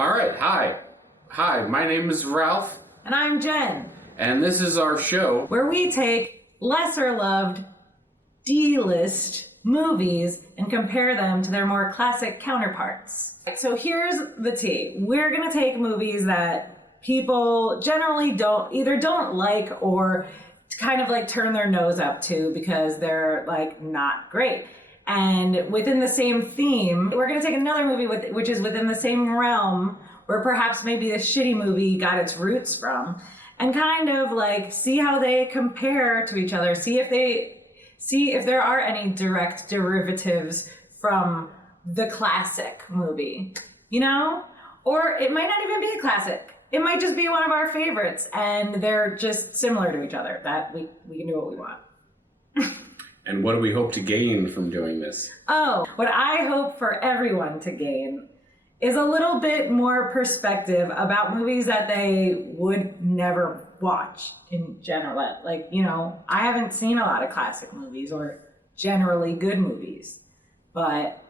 All right, hi. Hi, my name is Ralph. And I'm Jen. And this is our show where we take lesser loved D-list movies and compare them to their more classic counterparts. So here's the tea. We're going to take movies that people generally don't like or kind of like turn their nose up to because they're like not great. And within the same theme, we're going to take another movie which is within the same realm where perhaps maybe the shitty movie got its roots from, and kind of like see how they compare to each other, see if there are any direct derivatives from the classic movie, you know? Or it might not even be a classic. It might just be one of our favorites and they're just similar to each other. That we can do what we want. And what do we hope to gain from doing this? Oh, what I hope for everyone to gain is a little bit more perspective about movies that they would never watch in general. Like, you know, I haven't seen a lot of classic movies or generally good movies, but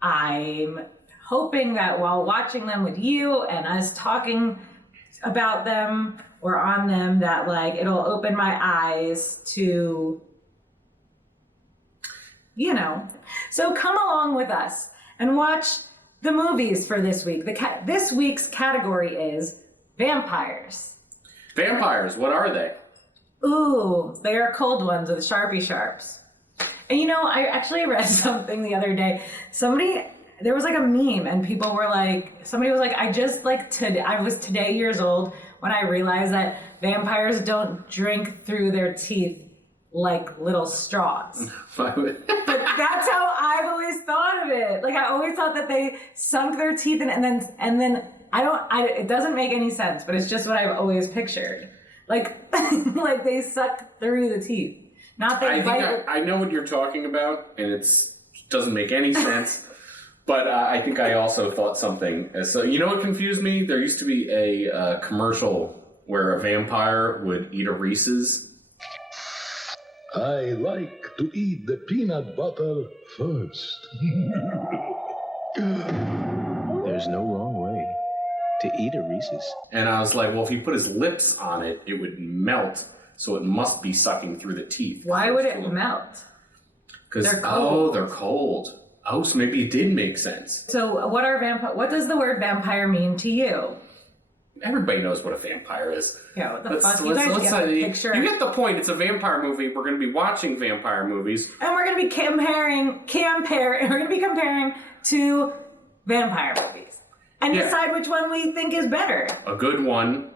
I'm hoping that while watching them with you and us talking about them or on them, that like it'll open my eyes to, you know. So come along with us and watch the movies for this week. This week's category is vampires. Vampires, what are they? Ooh, they are cold ones with Sharpie sharps. And you know, I actually read something the other day. There was like a meme and people were like, somebody was like, I was today years old when I realized that vampires don't drink through their teeth like little straws. But that's how I've always thought of it. Like I always thought that they sunk their teeth in and then it doesn't make any sense, but it's just what I've always pictured. Like like they suck through the teeth. Not that I know what you're talking about, and it doesn't make any sense. But I think I also thought something. So you know what confused me? There used to be a commercial where a vampire would eat a Reese's. I like to eat the peanut butter first. There's no wrong way to eat a Reese's. And I was like, well, if he put his lips on it, it would melt. So it must be sucking through the teeth. Why would it melt? Because they're cold. Oh, so maybe it did make sense. So what does the word vampire mean to you? Everybody knows what a vampire is. Yeah, what the fuck? You guys get the picture. You get the point. It's a vampire movie. We're going to be watching vampire movies. And we're going to be comparing to vampire movies. And decide which one we think is better. A good one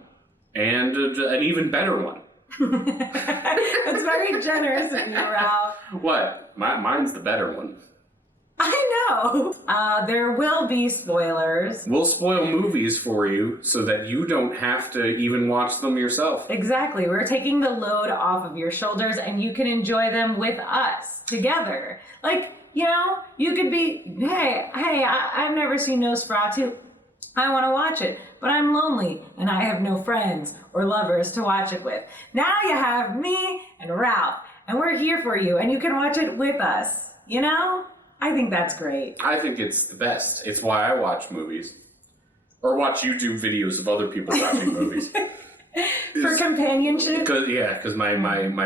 and an even better one. That's very generous of you, Ralph. What? Mine's the better one. I know. There will be spoilers. We'll spoil movies for you so that you don't have to even watch them yourself. Exactly. We're taking the load off of your shoulders and you can enjoy them with us together. Like, you know, you could be, hey, I've never seen Nosferatu. I want to watch it, but I'm lonely and I have no friends or lovers to watch it with. Now you have me and Ralph, and we're here for you, and you can watch it with us, you know? I think that's great. I think it's the best. It's why I watch movies. Or watch YouTube videos of other people watching movies. For companionship? Because my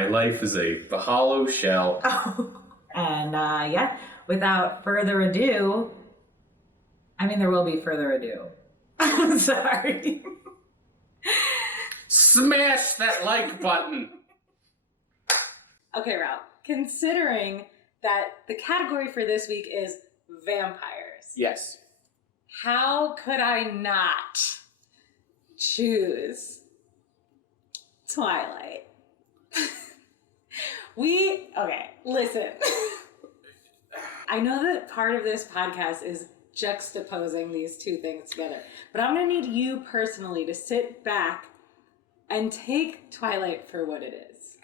life is a hollow shell. Oh. And without further ado, I mean, there will be further ado. I'm sorry. Smash that like button. Okay, Ralph. Considering that the category for this week is vampires. Yes. How could I not choose Twilight? Okay, listen. I know that part of this podcast is juxtaposing these two things together, but I'm going to need you personally to sit back and take Twilight for what it is.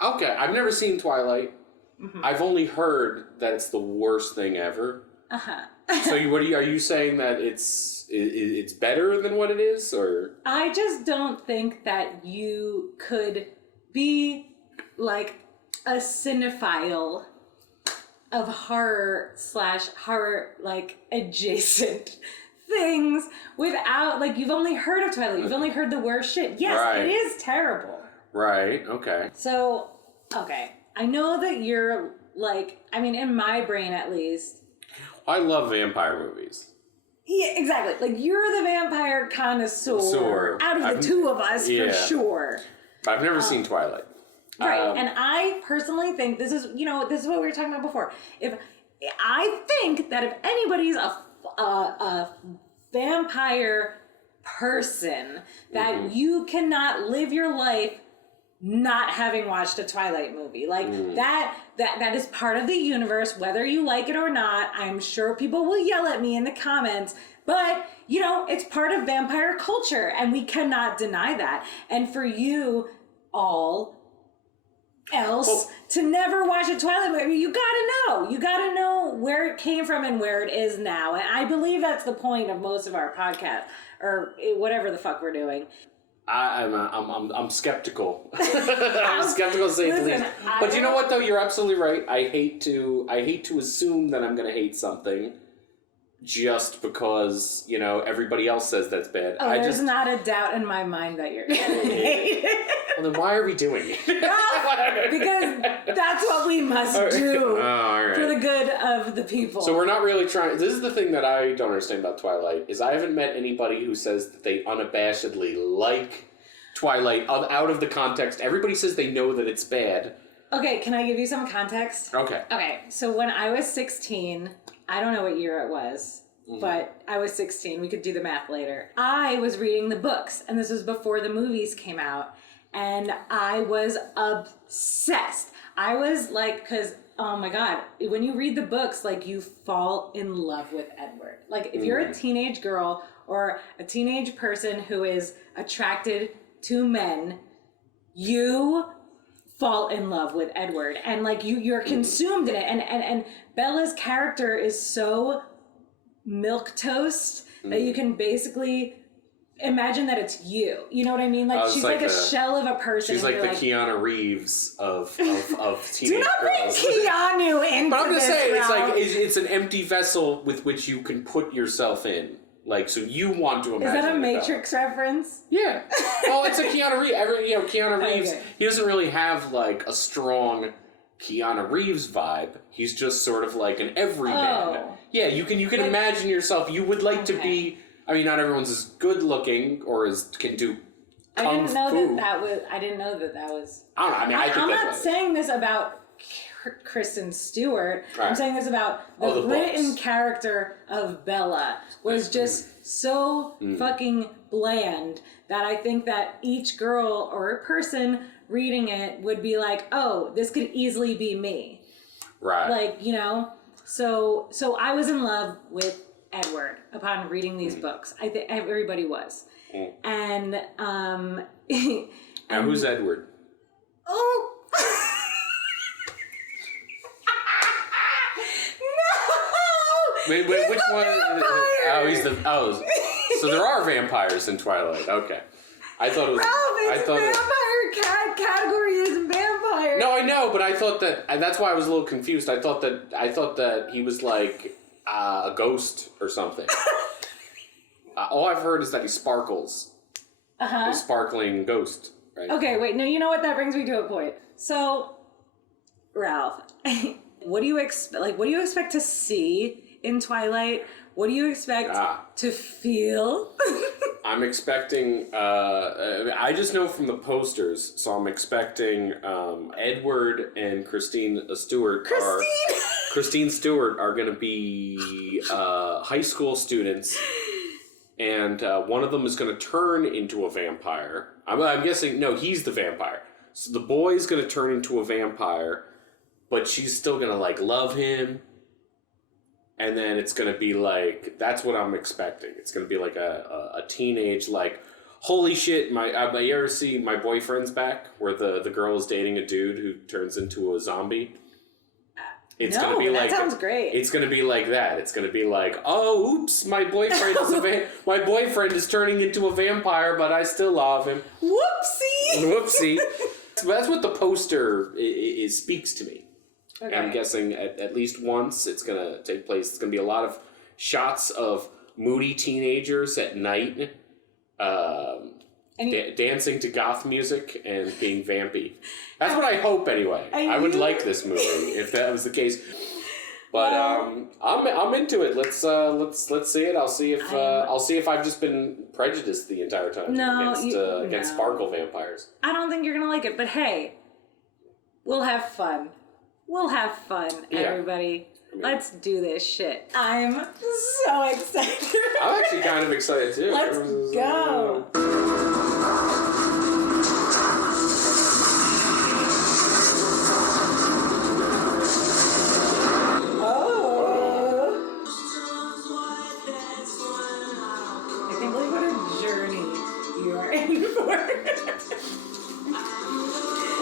Okay, I've never seen Twilight. Mm-hmm. I've only heard that it's the worst thing ever. Uh-huh. So are you saying that it's better than what it is, or? I just don't think that you could be like a cinephile of horror like adjacent things without, like, you've only heard of Twilight. You've only heard the worst shit. Yes, Right. it is terrible. Right, okay. So, okay. I know that you're, like, I mean, in my brain at least. I love vampire movies. Yeah, exactly. Like, you're the vampire connoisseur out of the two of us, for sure. I've never seen Twilight. Right, and I personally think this is what we were talking about before. I think that if anybody's a vampire person, that you cannot live your life not having watched a Twilight movie. Like, that is part of the universe, whether you like it or not. I'm sure people will yell at me in the comments, but, it's part of vampire culture, and we cannot deny that. And for you all else to never watch a Twilight movie, you gotta know where it came from and where it is now. And I believe that's the point of most of our podcasts, or whatever the fuck we're doing. I'm skeptical. I'm skeptical to say the least. But you know what though? You're absolutely right. I hate to assume that I'm gonna hate something just because, everybody else says that's bad. There's not a doubt in my mind that you're gonna hate it. Well, then why are we doing it? Because that's what we must do for the good of the people. So we're not really trying. This is the thing that I don't understand about Twilight, is I haven't met anybody who says that they unabashedly like Twilight out of the context. Everybody says they know that it's bad. Okay, can I give you some context? Okay, so when I was 16, I don't know what year it was, but I was 16. We could do the math later. I was reading the books, and this was before the movies came out. And I was obsessed. I was like, because, oh my God, when you read the books, like, you fall in love with Edward. Like, if you're a teenage girl or a teenage person who is attracted to men, you fall in love with Edward. And, like, you're consumed in it. And Bella's character is so milquetoast that you can basically imagine that it's you. You know what I mean? Like, she's like a shell of a person. She's like the Keanu Reeves of teenage girls. Do not bring Keanu into this. But I'm just saying, it's like it's an empty vessel with which you can put yourself in. Like, so you want to imagine. Is that a Matrix reference? Yeah. Well, it's a Keanu Reeves. Keanu Reeves. Okay. He doesn't really have like a strong Keanu Reeves vibe. He's just sort of like an everyman. Oh. Yeah, you can imagine yourself. You would like to be. I mean, not everyone's as good looking or can do kung fu. I didn't know that that was. I don't know. I mean, I'm not saying this about Kristen Stewart. Right. I'm saying this about the written character of Bella was just so fucking bland that I think that each girl or person reading it would be like, oh, this could easily be me. Right. Like, so I was in love with Edward upon reading these books. I think everybody was. And now who's Edward? Oh. No. Wait, which one? So there are vampires in Twilight. Okay. I thought it was. Vampire category isn't vampire. No, I know, but I thought that's why I was a little confused. I thought that he was like a ghost or something. All I've heard is that he sparkles. A sparkling ghost, right? Okay, wait. No, you know what? That brings me to a point. So, Ralph, what do you expect? Like, what do you expect to see in Twilight? What do you expect to feel? I'm expecting. I just know from the posters, so I'm expecting Edward and Kristen Stewart are going to be high school students, and one of them is going to turn into a vampire. I'm guessing he's the vampire. So the boy's going to turn into a vampire, but she's still going to like love him. And then it's going to be like, that's what I'm expecting. It's going to be like a teenage, like, holy shit, you ever see My Boyfriend's Back, where the girl is dating a dude who turns into a zombie? Gonna be like, that sounds great. It's going to be like that. It's going to be like, oh, oops, my boyfriend my boyfriend is turning into a vampire, but I still love him. Whoopsie. That's what the poster speaks to me. Okay. And I'm guessing at least once it's going to take place. It's going to be a lot of shots of moody teenagers at night, dancing to goth music and being vampy. That's what I hope anyway. I would like this movie if that was the case. But I'm into it. Let's see it. I'll see if I've just been prejudiced the entire time against sparkle vampires. I don't think you're gonna like it, but hey, we'll have fun. We'll have fun, everybody. Let's do this shit. I'm so excited. I'm actually kind of excited too. Let's go.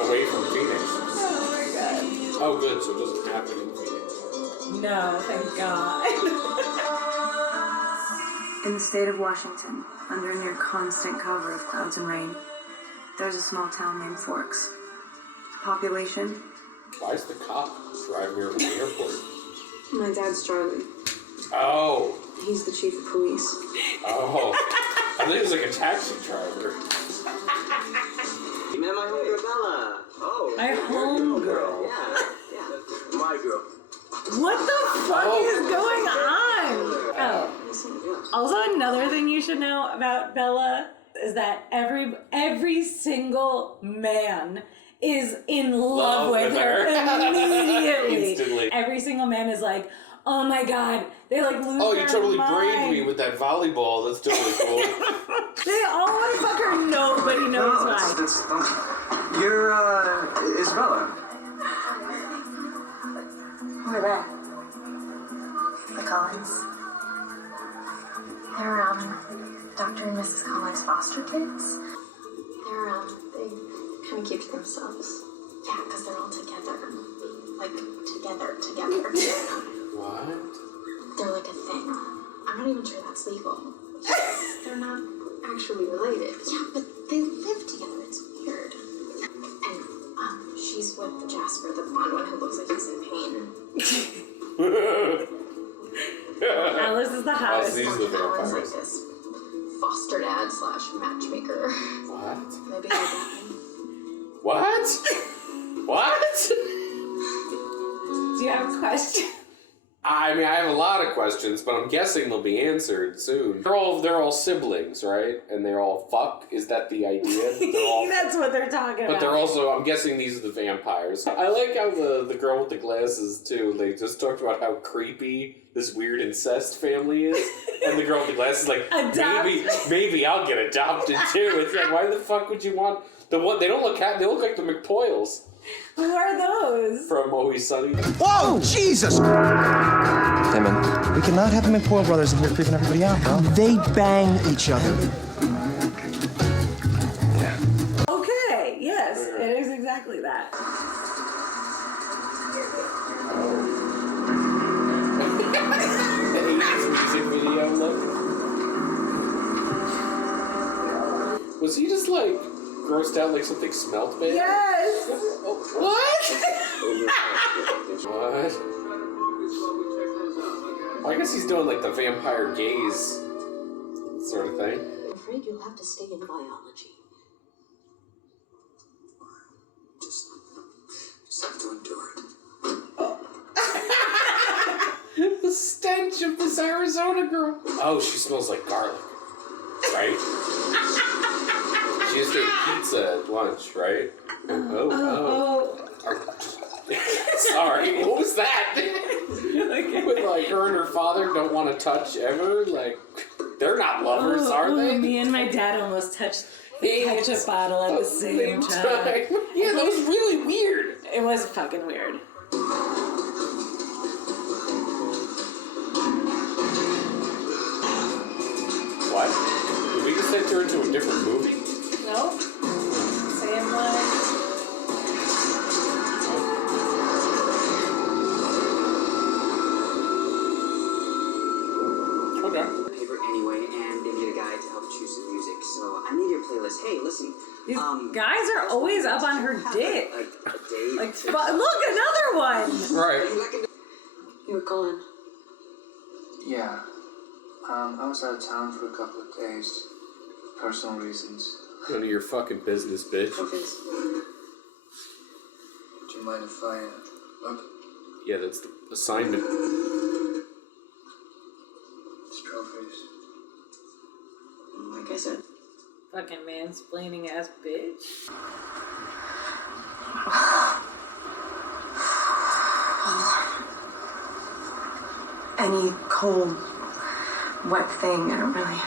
Away from Phoenix. Oh my god. Oh good, so it doesn't happen in Phoenix. No, thank God. In the state of Washington, under near constant cover of clouds and rain, there's a small town named Forks. Population? Why is the cop driving here from the airport? My dad's Charlie. Oh. He's the chief of police. Oh. I think it was like a taxi driver. You met my homegirl Bella. Oh. My homegirl. Yeah. My girl. What the fuck is going on? Oh. Also, another thing you should know about Bella is that every single man is in love with her immediately. Instantly. Every single man is like, oh my god, they like lose Oh, their you totally mind. brained me with that volleyball. That's totally cool. They all want to fuck her. Nobody knows why. You're, Isabella. Who are they? The Collins. They're, Dr. and Mrs. Collins' foster kids. They're, they kind of keep to themselves. Yeah, because they're all together. Like, together. What? They're like a thing. I'm not even sure that's legal. They're not actually related. Yeah, but they live together. It's weird. And, she's with Jasper, the blonde one who looks like he's in pain. Alice is the hottest. These are the Alan's like vampires. this foster dad / matchmaker. What? Maybe you're that. What? What? Do you have a question? I mean, I have a lot of questions, but I'm guessing they'll be answered soon. They're all siblings, right? And they're all fuck. Is that the idea? That's what they're talking about. But they're also, I'm guessing these are the vampires. I like how the girl with the glasses, too, they just talked about how creepy this weird incest family is. And the girl with the glasses is like, maybe I'll get adopted, too. It's like, why the fuck would you want the one? They look like the McPoyles. Who are those? From Always Sunny. Whoa, Jesus! Damon, we cannot have the McPoyle brothers in here creeping everybody out, bro. They bang each other. Yeah. Okay, yes, it is exactly that. The 80s music video look. Was he just like grossed out like something smelled bad? Yes! Oh, what? What? Well, I guess he's doing like the vampire gaze sort of thing. I'm afraid you'll have to stay in biology. Just have to endure it. The stench of this Arizona girl. Oh, she smells like garlic. Right? She just ate pizza at lunch, right? Oh. Sorry, what was that? With like her and her father don't want to touch ever? Like, they're not lovers, are they? Me and my dad almost touched the ketchup bottle at the same time. Yeah, that was really weird. It was fucking weird. What? Did we just enter into a different movie? Nope. Same one. Okay. Paper anyway, and they need a guy to help choose the music. So I need your playlist. Hey, listen. These guys are always up on her dick. Like a date. Like, look, another one. Right. You were gone. Yeah. I was out of town for a couple of days. Personal reasons. None of your fucking business, bitch. Trophies. Do you mind if I look? Yeah, that's the assignment. It's trophies. Like I said. Fucking mansplaining ass bitch. Any cold, wet thing, I don't really.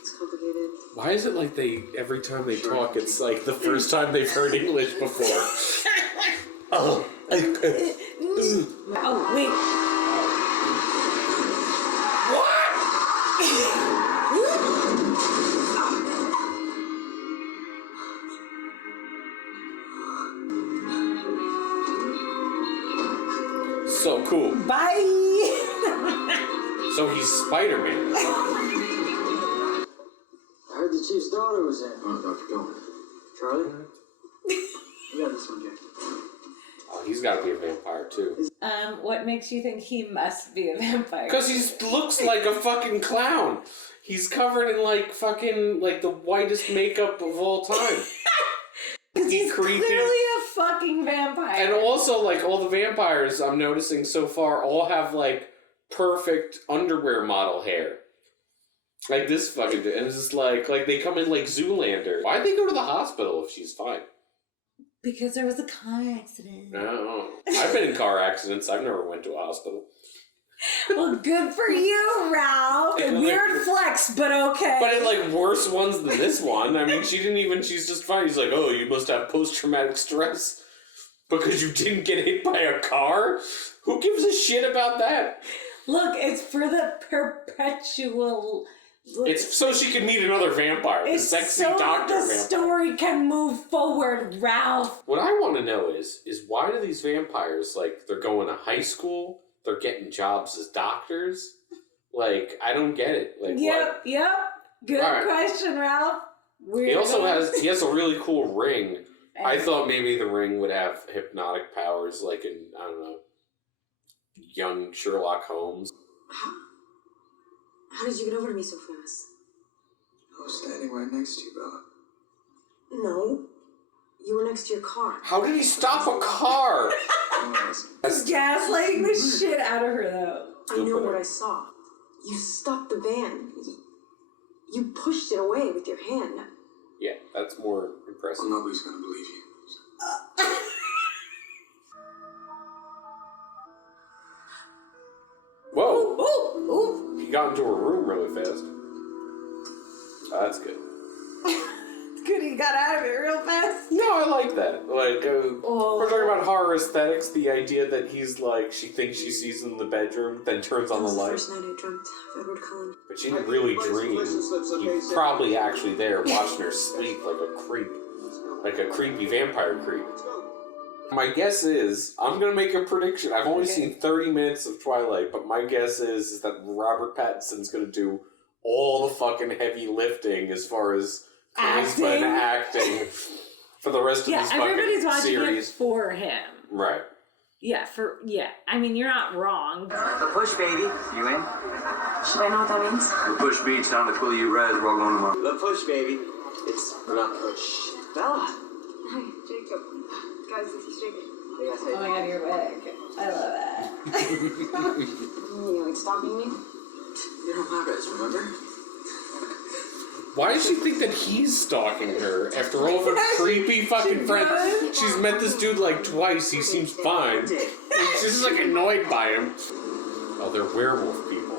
It's complicated. Why is it like every time they talk, it's like the first time they've heard English before? Oh, wait. So cool. Bye! So he's Spider-Man. I heard the chief's daughter was in. Oh, Dr. Gilman. Charlie? You got this one, Jack. Oh, he's got to be a vampire too. What makes you think he must be a vampire? Because he looks like a fucking clown. He's covered in like fucking like the whitest makeup of all time. He's creepy. clearly a fucking vampire. And also, like, all the vampires I'm noticing so far all have, like, perfect underwear model hair. Like this fucking dude. And it's just like they come in like Zoolander. Why'd they go to the hospital if she's fine? Because there was a car accident. No. I've been in car accidents. I've never went to a hospital. Well, good for you, Ralph. Weird flex, but okay. But in like worse ones than this one. I mean, she's just fine. He's like, oh, you must have post-traumatic stress because you didn't get hit by a car? Who gives a shit about that? Look, it's for the perpetual... It's so she can meet another vampire. The sexy so doctor the vampire. story can move forward, Ralph. What I want to know is why do these vampires, like, they're going to high school, they're getting jobs as doctors? Like, I don't get it. Like, Yep. Good question, Ralph. He also has a really cool ring. I thought maybe the ring would have hypnotic powers, like in, I don't know, young Sherlock Holmes. How did you get over to me so fast? I was standing right next to you, Bella. No. You were next to your car. How did he stop a car? He's gaslighting the shit out of her, though. I know what I saw. You stopped the van. You pushed it away with your hand. Yeah, that's more impressive. Well, nobody's gonna believe you. Whoa! Ooh. He got into her room really fast. Oh, that's good. Good, he got out of it real fast. No, I like that. Like, we're talking about horror aesthetics. The idea that he's like, she thinks she sees him in the bedroom, then turns on the light. First night I dreamt of Edward Cullen. But she didn't really dream. He's probably actually there watching her sleep like a creep. Like a creepy vampire creep. My guess is, I'm going to make a prediction. I've only seen 30 minutes of Twilight, but my guess is that Robert Pattinson's going to do all the fucking heavy lifting as far as charisma and acting for the rest of this fucking everybody's watching series. it for him. Right. Yeah, I mean, you're not wrong. The push, baby. You in? Should I know what that means? The push beats down the Quilly Res. We're all going tomorrow. The push, baby. It's not push. Bella. Hi, Jacob. Guys, this is Jacob. Oh my god, you're back. I love that. You like stalking me? You're on my res, remember? Why does she think that he's stalking her after all of her creepy fucking friends? She's met this dude like twice. He seems fine. She's just like annoyed by him. Oh, they're werewolf people.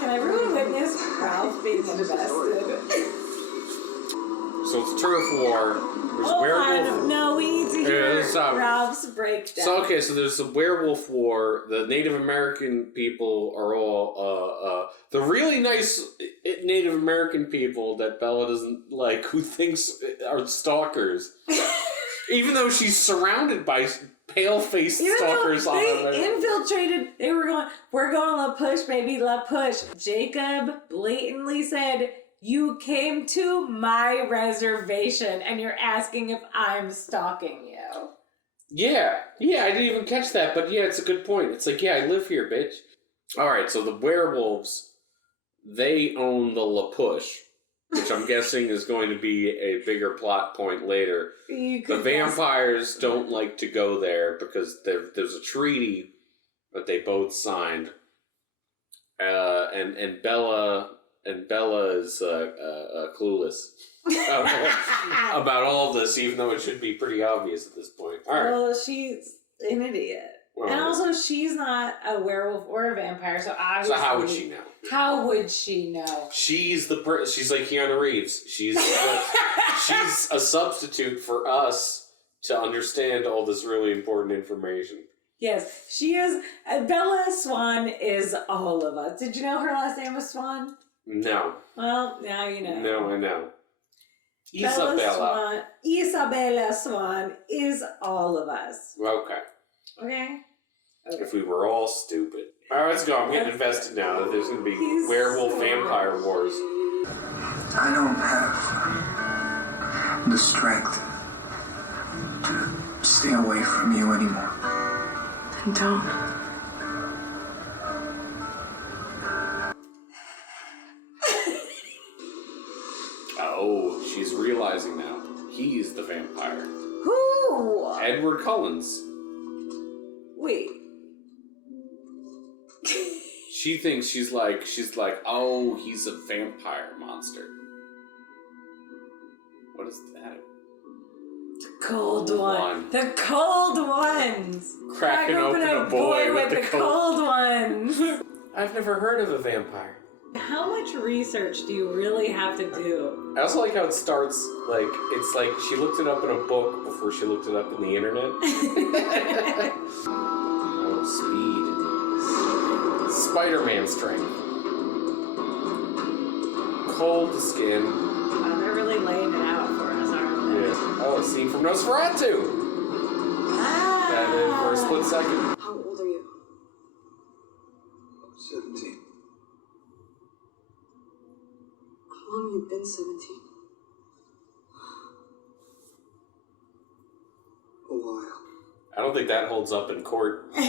Can everyone witness Ralph being invested? So it's turf war. There's werewolf. No, we need to hear Ralph's breakdown. So okay, so there's a werewolf war. The Native American people are all the really nice Native American people that Bella doesn't like, who thinks are stalkers. Even though she's surrounded by pale-faced stalkers on her. They infiltrated. They were going, we're going La Push, baby, La Push. Jacob blatantly said, you came to my reservation and you're asking if I'm stalking you. Yeah, I didn't even catch that, but yeah, it's a good point. It's like, yeah, I live here, bitch. Alright, so the werewolves, they own the La Push, which I'm guessing is going to be a bigger plot point later. The vampires don't like to go there because there's a treaty that they both signed. And Bella is clueless about all of this, even though it should be pretty obvious at this point. All right. Well, she's an idiot. Well, and also, she's not a werewolf or a vampire, so obviously... So how would she know? How would she know? She's she's like Keanu Reeves. She's a substitute for us to understand all this really important information. Yes, she is. Bella Swan is all of us. Did you know her last name was Swan? No. Well, now you know. No, I know. Isabella Swan is all of us. Okay. Okay? If we were all stupid. All right, let's go. I'm getting invested now. There's going to be werewolf-vampire wars. I don't have the strength to stay away from you anymore. Then don't. Oh, she's realizing now. He's the vampire. Who? Edward Cullen's. Wait. She thinks she's like, oh, he's a vampire monster. What is that? The cold one. The cold ones. Cracking open a boy with the cold ones. I've never heard of a vampire. How much research do you really have to do? I also like how it starts, like, it's like she looked it up in a book before she looked it up in the internet. Oh, speed. Spider-Man strength. Cold skin. Oh, they're really laying it out for us, aren't they? Yeah. Oh, a scene from Nosferatu! Ah! That is for a split second. How old are you? 17. How long have you been 17? A while. I don't think that holds up in court. I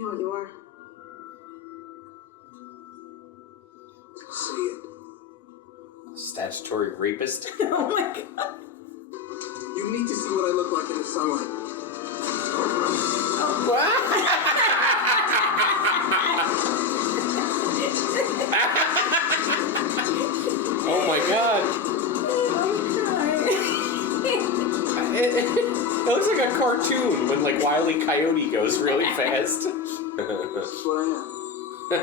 know what you are. See it. Statutory rapist. Oh my god. You need to see what I look like in the sunlight. Oh my god. It looks like a cartoon when like Wile E. Coyote goes really fast. That's what I am.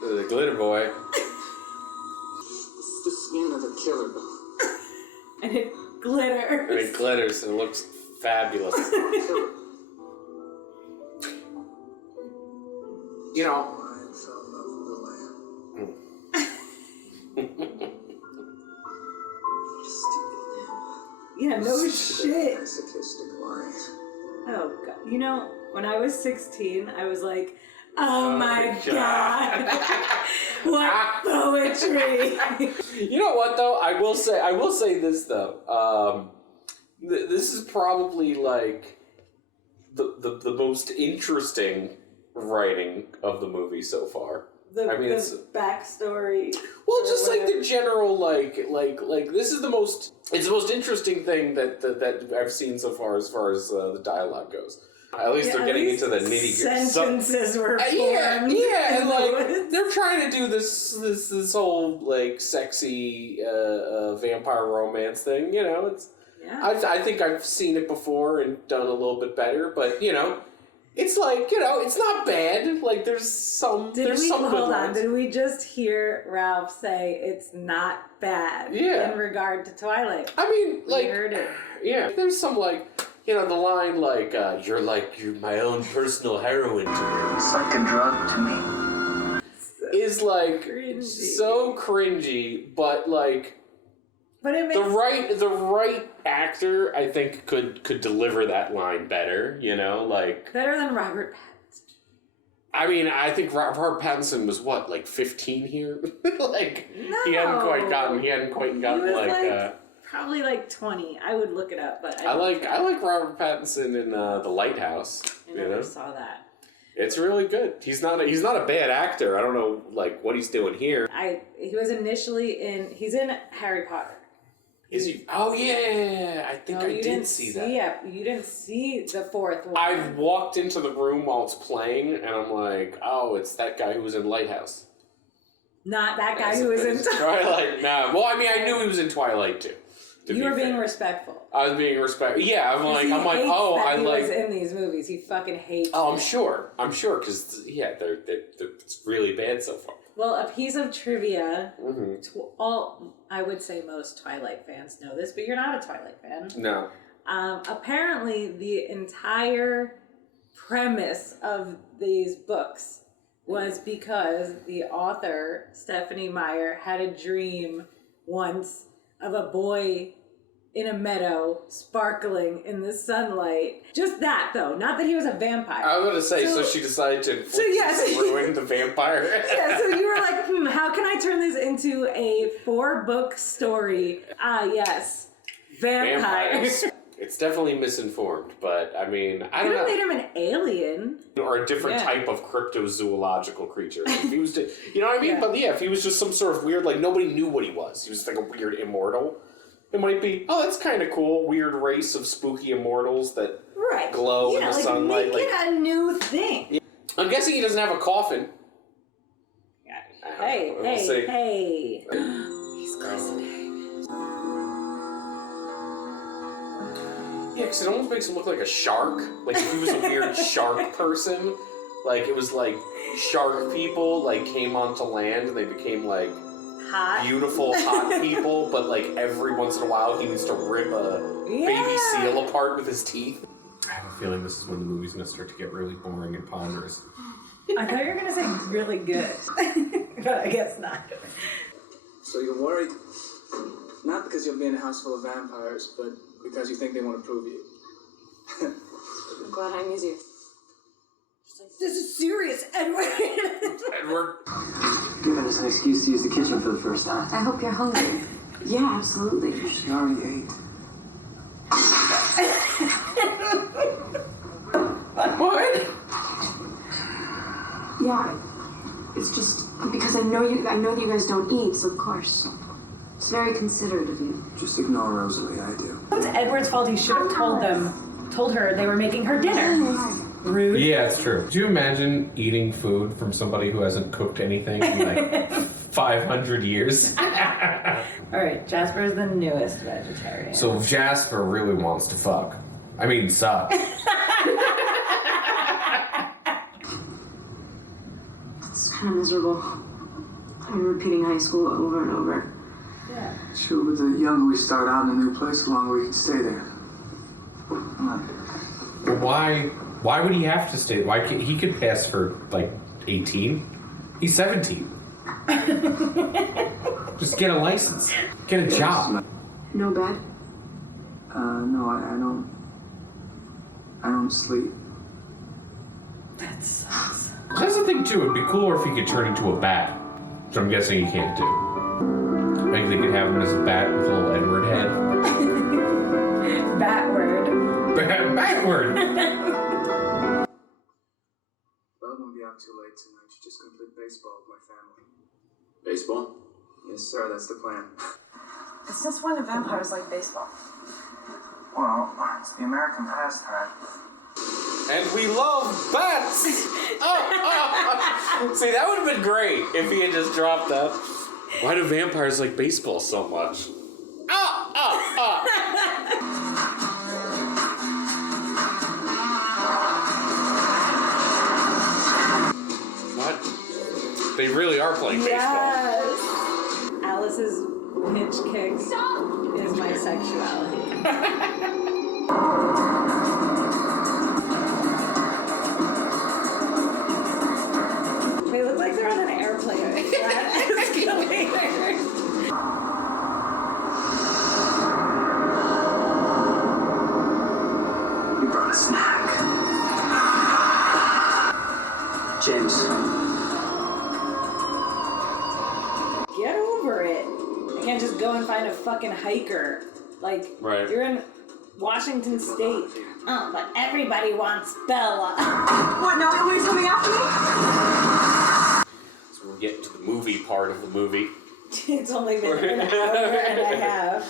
The glitter boy. It's the skin of a killer, Bill. And it glitters. And it glitters and it looks fabulous. Killer. You know. Lion fell in love with the lamb. Stupid lamb. Yeah, no shit. Masochistic lion. Oh god. You know, when I was 16, I was like, oh my god. What poetry. You know what though? I will say this though. This is probably like the most interesting writing of the movie so far. It's backstory. Well, just like the general like this is the most interesting thing that I've seen so far as the dialogue goes. At least they're getting into the nitty-gritty. Sentences were formed. Yeah, and like they're trying to do this whole like sexy vampire romance thing. You know, it's. Yeah. I think I've seen it before and done a little bit better, but you know, it's like it's not bad. Like there's some. Hold on. Did we just hear Ralph say it's not bad? Yeah. In regard to Twilight. I mean, like. We heard it. Yeah. There's some like. The line like, you're my own personal heroine. It's like a drug to me. Is like cringy. So cringy, but like. But it makes the right actor, I think, could deliver that line better. You know, like better than Robert Pattinson. I mean, I think Robert Pattinson was what, like 15 here. Like no. he hadn't quite gotten he was like Probably like 20. I would look it up, but I like Robert Pattinson in The Lighthouse. I never saw that. It's really good. He's not a bad actor. I don't know like what he's doing here. He was initially he's in Harry Potter. Is he? Oh yeah, I think I did see that. Yeah, you didn't see the fourth one. I've walked into the room while it's playing, and I'm like, oh, it's that guy who was in Lighthouse. Not that guy who was in Twilight. Nah. Well, I mean, I knew he was in Twilight too. You were being respectful. I was being respectful. Yeah, I'm like, he was in these movies. He fucking hates. Oh, I'm sure, because they're it's really bad so far. Well, a piece of trivia. I would say most Twilight fans know this, but you're not a Twilight fan. No. Apparently, the entire premise of these books was because the author, Stephanie Meyer, had a dream once of a boy in a meadow sparkling in the sunlight. Just that, though. Not that he was a vampire. I was going to say, so she decided to ruin the vampire. Yeah, so you were like, how can I turn this into a 4-book story? Yes. Vampires. It's definitely misinformed, but I mean, I don't know. Could have made him an alien. Or a different type of cryptozoological creature. Like if he was, you know what I mean? Yeah. But yeah, if he was just some sort of weird, like nobody knew what he was. He was like a weird immortal. It might be, oh, that's kind of cool. Weird race of spooky immortals that glow in the sunlight. Make it a new thing. Yeah. I'm guessing he doesn't have a coffin. Hey. He's glistening. Yeah, because it almost makes him look like a shark. Like if he was a weird shark person. Like it was like shark people like came onto land and they became like beautiful, hot people, but like every once in a while he needs to rip a baby seal apart with his teeth. I have a feeling this is when the movie's going to start to get really boring and ponderous. I thought you were going to say really good, but I guess not. So you're worried? Not because you'll be in a house full of vampires, but because you think they want to prove you. I'm glad I'm easier. She's like, this is serious, Edward. Edward. Giving us an excuse to use the kitchen for the first time. I hope you're hungry. Yeah, absolutely. She already ate. What? Yeah, it's just because I know that you guys don't eat, so of course. It's very considerate of you. Just ignore Rosalie, I do. It's Edward's fault. He should have told her they were making her dinner. Rude. Yeah, it's true. Do you imagine eating food from somebody who hasn't cooked anything in like 500 years? All right, Jasper is the newest vegetarian. So if Jasper really wants to fuck, I mean suck. It's kind of miserable. I'm repeating high school over and over. Yeah. Sure, but the younger we start out in a new place, the longer we can stay there. Why would he have to stay? Why can't he could pass for like 18? He's 17. Just get a license. Get a job. No bed? No, I don't sleep. That sucks. That's the thing too. It'd be cooler if he could turn into a bat, which I'm guessing he can't do. Maybe they could have him as a bat with a little Edward head. Batword. Batword. Well, I won't be out too late tonight. You just complete baseball with my family. Baseball? Yes, sir. That's the plan. Since when do vampires like baseball? Well, it's the American pastime. And we love bats! See, that would have been great if he had just dropped that. Why do vampires like baseball so much? What? They really are playing baseball. Yes! Alice's pitch kick is my sexuality. They look like they're on an airplane. Escalator. You brought a snack. James. Get over it. I can't just go and find a fucking hiker. Like, Right. you're in Washington State. Oh, but everybody wants Bella. What, now everybody's coming after me? So we're getting to the movie part of the movie. It's only been an hour and a half.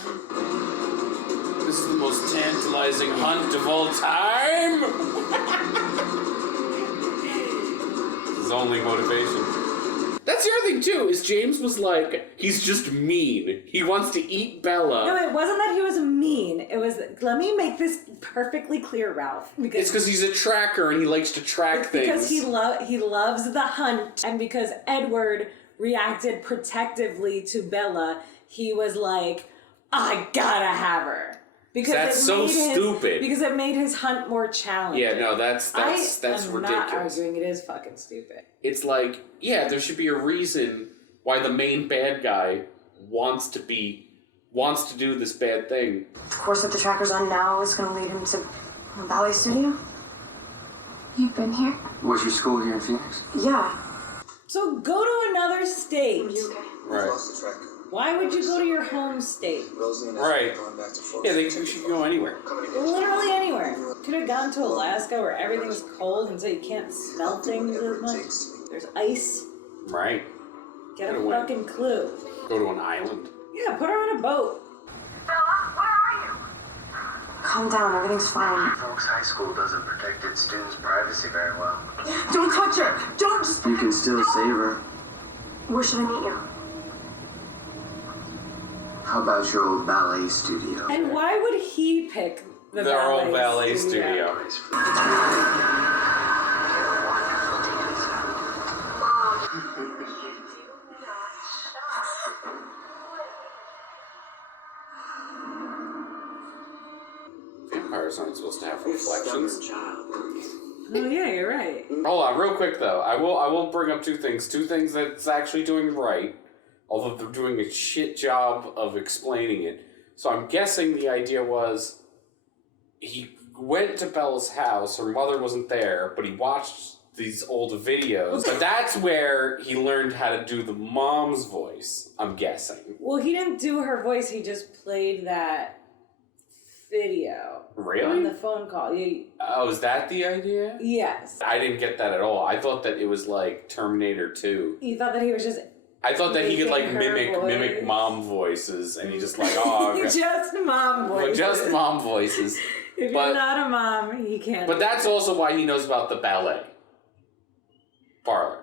This is the most tantalizing hunt of all time! This is only motivation. That's the other thing, too, is James was like, he's just mean. He wants to eat Bella. No, it wasn't that he was mean. It was, let me make this perfectly clear, Ralph. Because It's because he's a tracker and he likes to track things. Because he loves the hunt, and because Edward reacted protectively to Bella, he was like, I gotta have her. Because That's so stupid. Because it made his hunt more challenging. Yeah, no, that's I'm ridiculous. not arguing. It is fucking stupid. It's like, yeah, there should be a reason why the main bad guy wants to do this bad thing. The course that the tracker's on now is going to lead him to a ballet studio. You've been here? Was your school here in Phoenix? Yeah. So go to another state. Are you okay? Right. Lost the track. Why would you go to your home state? Rosie and Right. Esther going back to Fort Yeah, we should go anywhere. Literally anywhere. Could have gone to Alaska where everything's cold and so you can't smell things as much. There's ice. Right. Get a Get away. fucking clue. Go to an island. Yeah, put her on a boat. Calm down, everything's fine. Folks High School doesn't protect its students' privacy very well. Don't touch her! Don't just... You can still save her. Where should I meet you? How about your old ballet studio? And why would he pick the Their ballet old ballet studio. Vampires aren't supposed to have reflections. Oh yeah, you're right. Hold on, real quick though. I will bring up two things. Two things that it's actually doing right, although they're doing a shit job of explaining it. So I'm guessing the idea was he went to Bella's house. Her mother wasn't there, but he watched these old videos. But that's where he learned how to do the mom's voice. I'm guessing. Well, he didn't do her voice. He just played that video Really? on the phone call. Oh, is that the idea? Yes. I didn't get that at all. I thought that it was like Terminator 2. You thought that he was just I thought that he could like Making her mimic voice. mom voices, and he just like, oh, okay. just mom voices. Just mom voices. If but- you're not a mom, he can't. But that's also why he knows about the ballet parlor,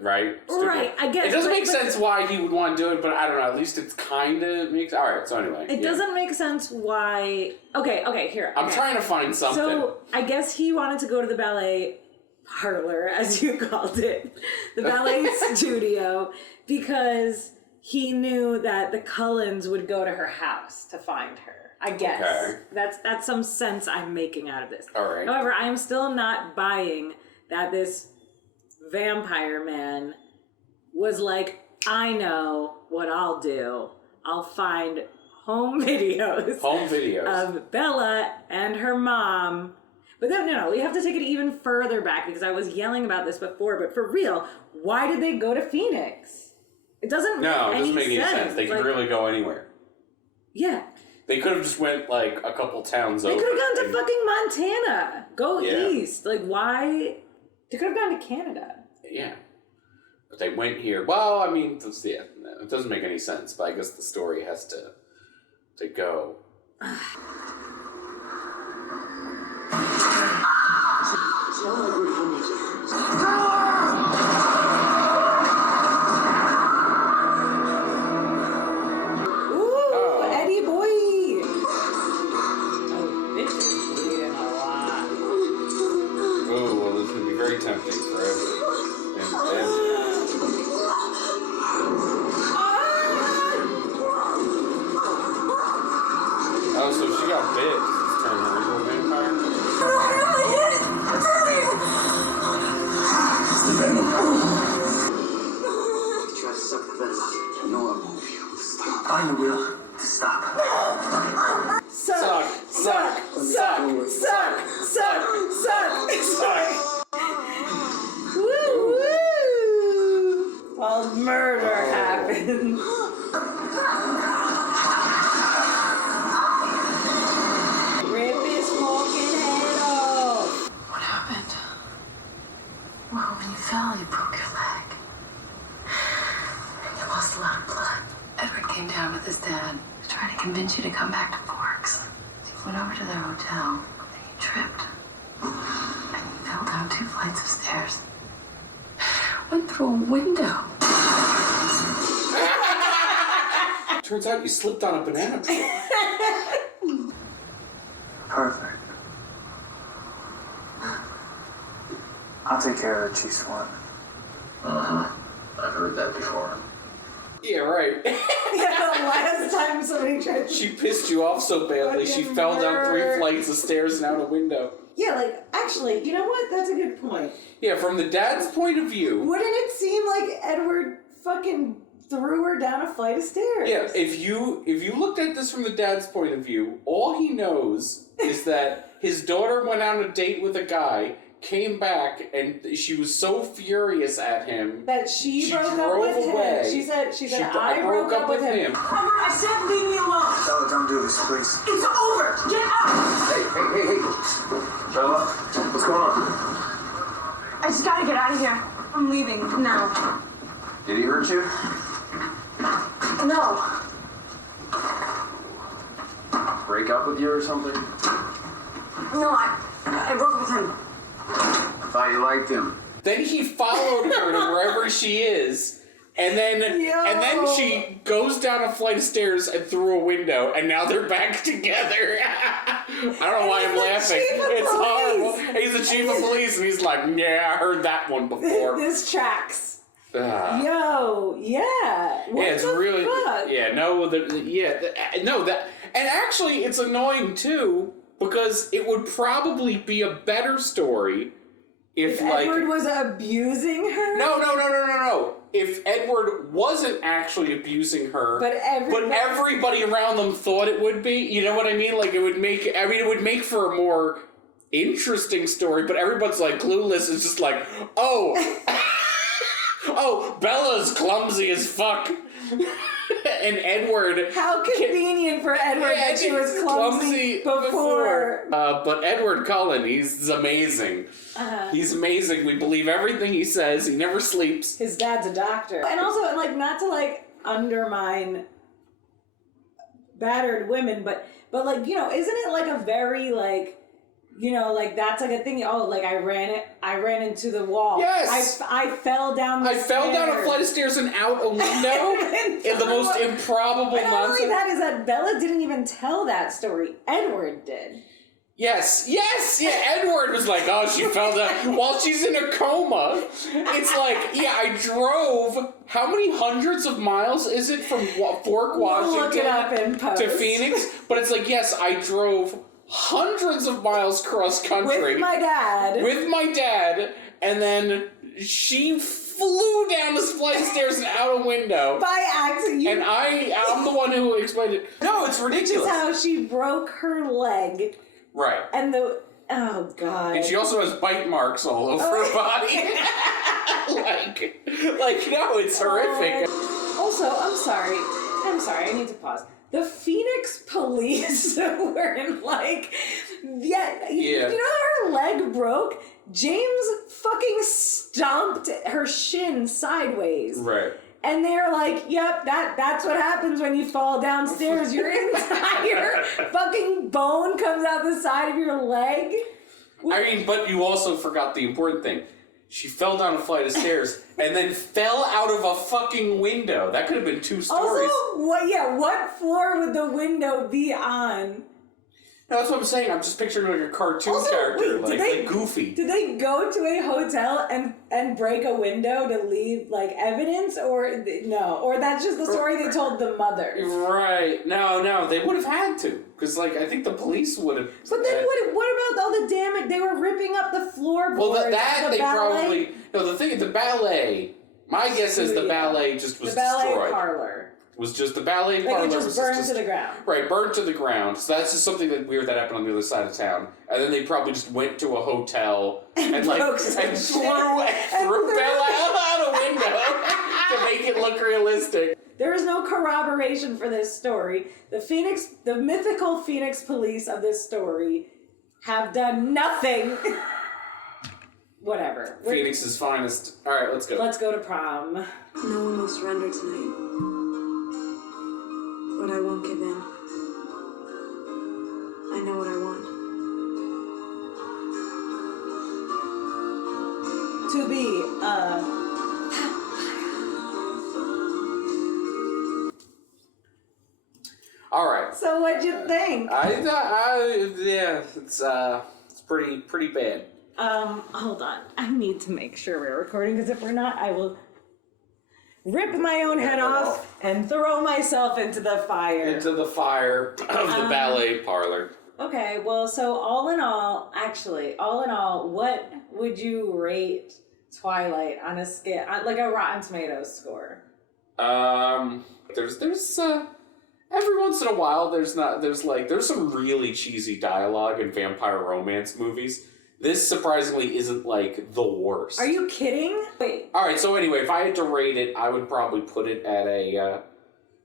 right? Right, I guess, It doesn't but- make sense why he would want to do it, but I don't know. At least it's kind of makes. All right. So anyway, It doesn't make sense why. Okay, here. I'm okay. trying to find something. So I guess he wanted to go to the ballet parlor, as you called it, the ballet studio, because he knew that the Cullens would go to her house to find her. I guess Okay. that's some sense I'm making out of this. All right. However, I am still not buying that this vampire man was like, I know what I'll do. I'll find home videos. Home videos. Of Bella and her mom. But then, no, we have to take it even further back because I was yelling about this before, but for real, why did they go to Phoenix? It doesn't make No, it any doesn't make any sense. sense. They It's could like, really go anywhere. Yeah. They could have just went like a couple towns They over. could have gone to and- fucking Montana. Go Yeah. east. Like, why? They could have gone to Canada. Yeah. But they went here. Well, I mean, it doesn't make any sense, but I guess the story has to go. Ooh, Eddie boy. Oh, bitch is bleeding a lot. Oh, well, this would be very tempting for everyone. Oh, so she got bit. Does this turn her into a vampire? Try to suck the venom out. No, I won't. Stop. Find the will to stop. Suck, suck, suck, suck, suck, suck, suck. Woo, woo. While murder happens. When you fell, you broke your leg. You lost a lot of blood. Edward came down with his dad to try to convince you to come back to Forks. So you went over to their hotel, and you tripped. And you fell down 2 flights of stairs. Went through a window. Turns out you slipped on a banana peel. Perfect. I'll take care of the cheese one. I've heard that before. Yeah, right. Yeah, the last time somebody tried to... She pissed you off so badly, she Fucking fell down 3 murder. flights of stairs and out a window. Yeah, like, actually, you know what? That's a good point. Yeah, from the dad's point of view. Wouldn't it seem like Edward fucking threw her down a flight of stairs? Yeah, if you looked at this from the dad's point of view, all he knows is that his daughter went on a date with a guy, came back, and she was so furious at him that she broke up drove with away. him. She said, I broke up with him. Homer, I said leave me alone. Bella, don't do this, please. It's over. Get out. Hey. Bella, what's going on? I just gotta get out of here. I'm leaving now. Did he hurt you? No. Break up with you or something? No, I broke with him. I thought you liked him. Then he followed her to wherever she is, and then she goes down a flight of stairs and through a window, and now they're back together. I don't know why I'm laughing. It's horrible. He's the chief of police, and he's like, yeah, I heard that one before. This tracks. Ah. Yo, yeah. What Yeah, it's the really fuck? yeah. No, that and actually, it's annoying too because it would probably be a better story if like Edward was abusing her. No. If Edward wasn't actually abusing her, But everybody around them thought it would be. You know what I mean? Like it would make. I mean, it would make for a more interesting story. But everybody's like clueless. It's just like, oh. Oh, Bella's clumsy as fuck. And Edward... How convenient for Edward that she was clumsy before. But Edward Cullen, he's amazing. He's amazing. We believe everything he says. He never sleeps. His dad's a doctor. And also, like, not to, like, undermine battered women, but like, you know, isn't it, like, a very, like... You know, like that's like a thing. Oh, like I ran into the wall. Yes, I fell down the stairs. fell down a flight of stairs and out a window in the most improbable nonsense. Not only that is that Bella didn't even tell that story. Edward did. Yes, yeah. Edward was like, oh, she fell down while she's in a coma. It's like, yeah, I drove. How many hundreds of miles is it from Fork, Washington, look it up in post. to Phoenix? But it's like, yes, I drove hundreds of miles cross country with my dad, and then she flew down this flight of stairs and out a window by accident. And I'm the one who explained it. No, it's ridiculous. Which is how she broke her leg. Right. And oh god. And she also has bite marks all over her body. like no, it's horrific. Also, I'm sorry, I need to pause. The Phoenix police were in like, you know how her leg broke? James fucking stomped her shin sideways. Right. And they're like, yep, that's what happens when you fall downstairs. Your entire fucking bone comes out the side of your leg. I mean, but you also forgot the important thing. She fell down a flight of stairs and then fell out of a fucking window. That could have been 2 stories. Also, what floor would the window be on? No, that's what I'm saying. I'm just picturing like a cartoon character, like Goofy. Did they go to a hotel and break a window to leave like evidence, or no? Or that's just the story they told the mother? Right? No, they would have had to, because like I think the police would have. But then what about all the damage? They were ripping up the floorboards. Well, that they ballet? probably the ballet. My guess is the ballet just was destroyed. The ballet parlor. Was just the ballet parlor. Like it just burned to the ground. Right, burned to the ground. So that's just something weird that happened on the other side of town. And then they probably just went to a hotel and threw Bella out a window to make it look realistic. There is no corroboration for this story. The mythical Phoenix police of this story have done nothing whatever. Phoenix's finest. All right, let's go. Let's go to prom. No one will surrender tonight. But I won't give in. I know what I want. To be All right. So what'd you think? Yeah, it's pretty bad. Hold on. I need to make sure we're recording, because if we're not, I will rip my own head off and throw myself into the fire. Into the fire of the ballet parlor. Okay, well, so all in all, what would you rate Twilight on a scale, like a Rotten Tomatoes score? There's every once in a while there's some really cheesy dialogue in vampire romance movies. This surprisingly isn't like the worst. Are you kidding? Wait. All right, so anyway, if I had to rate it, I would probably put it at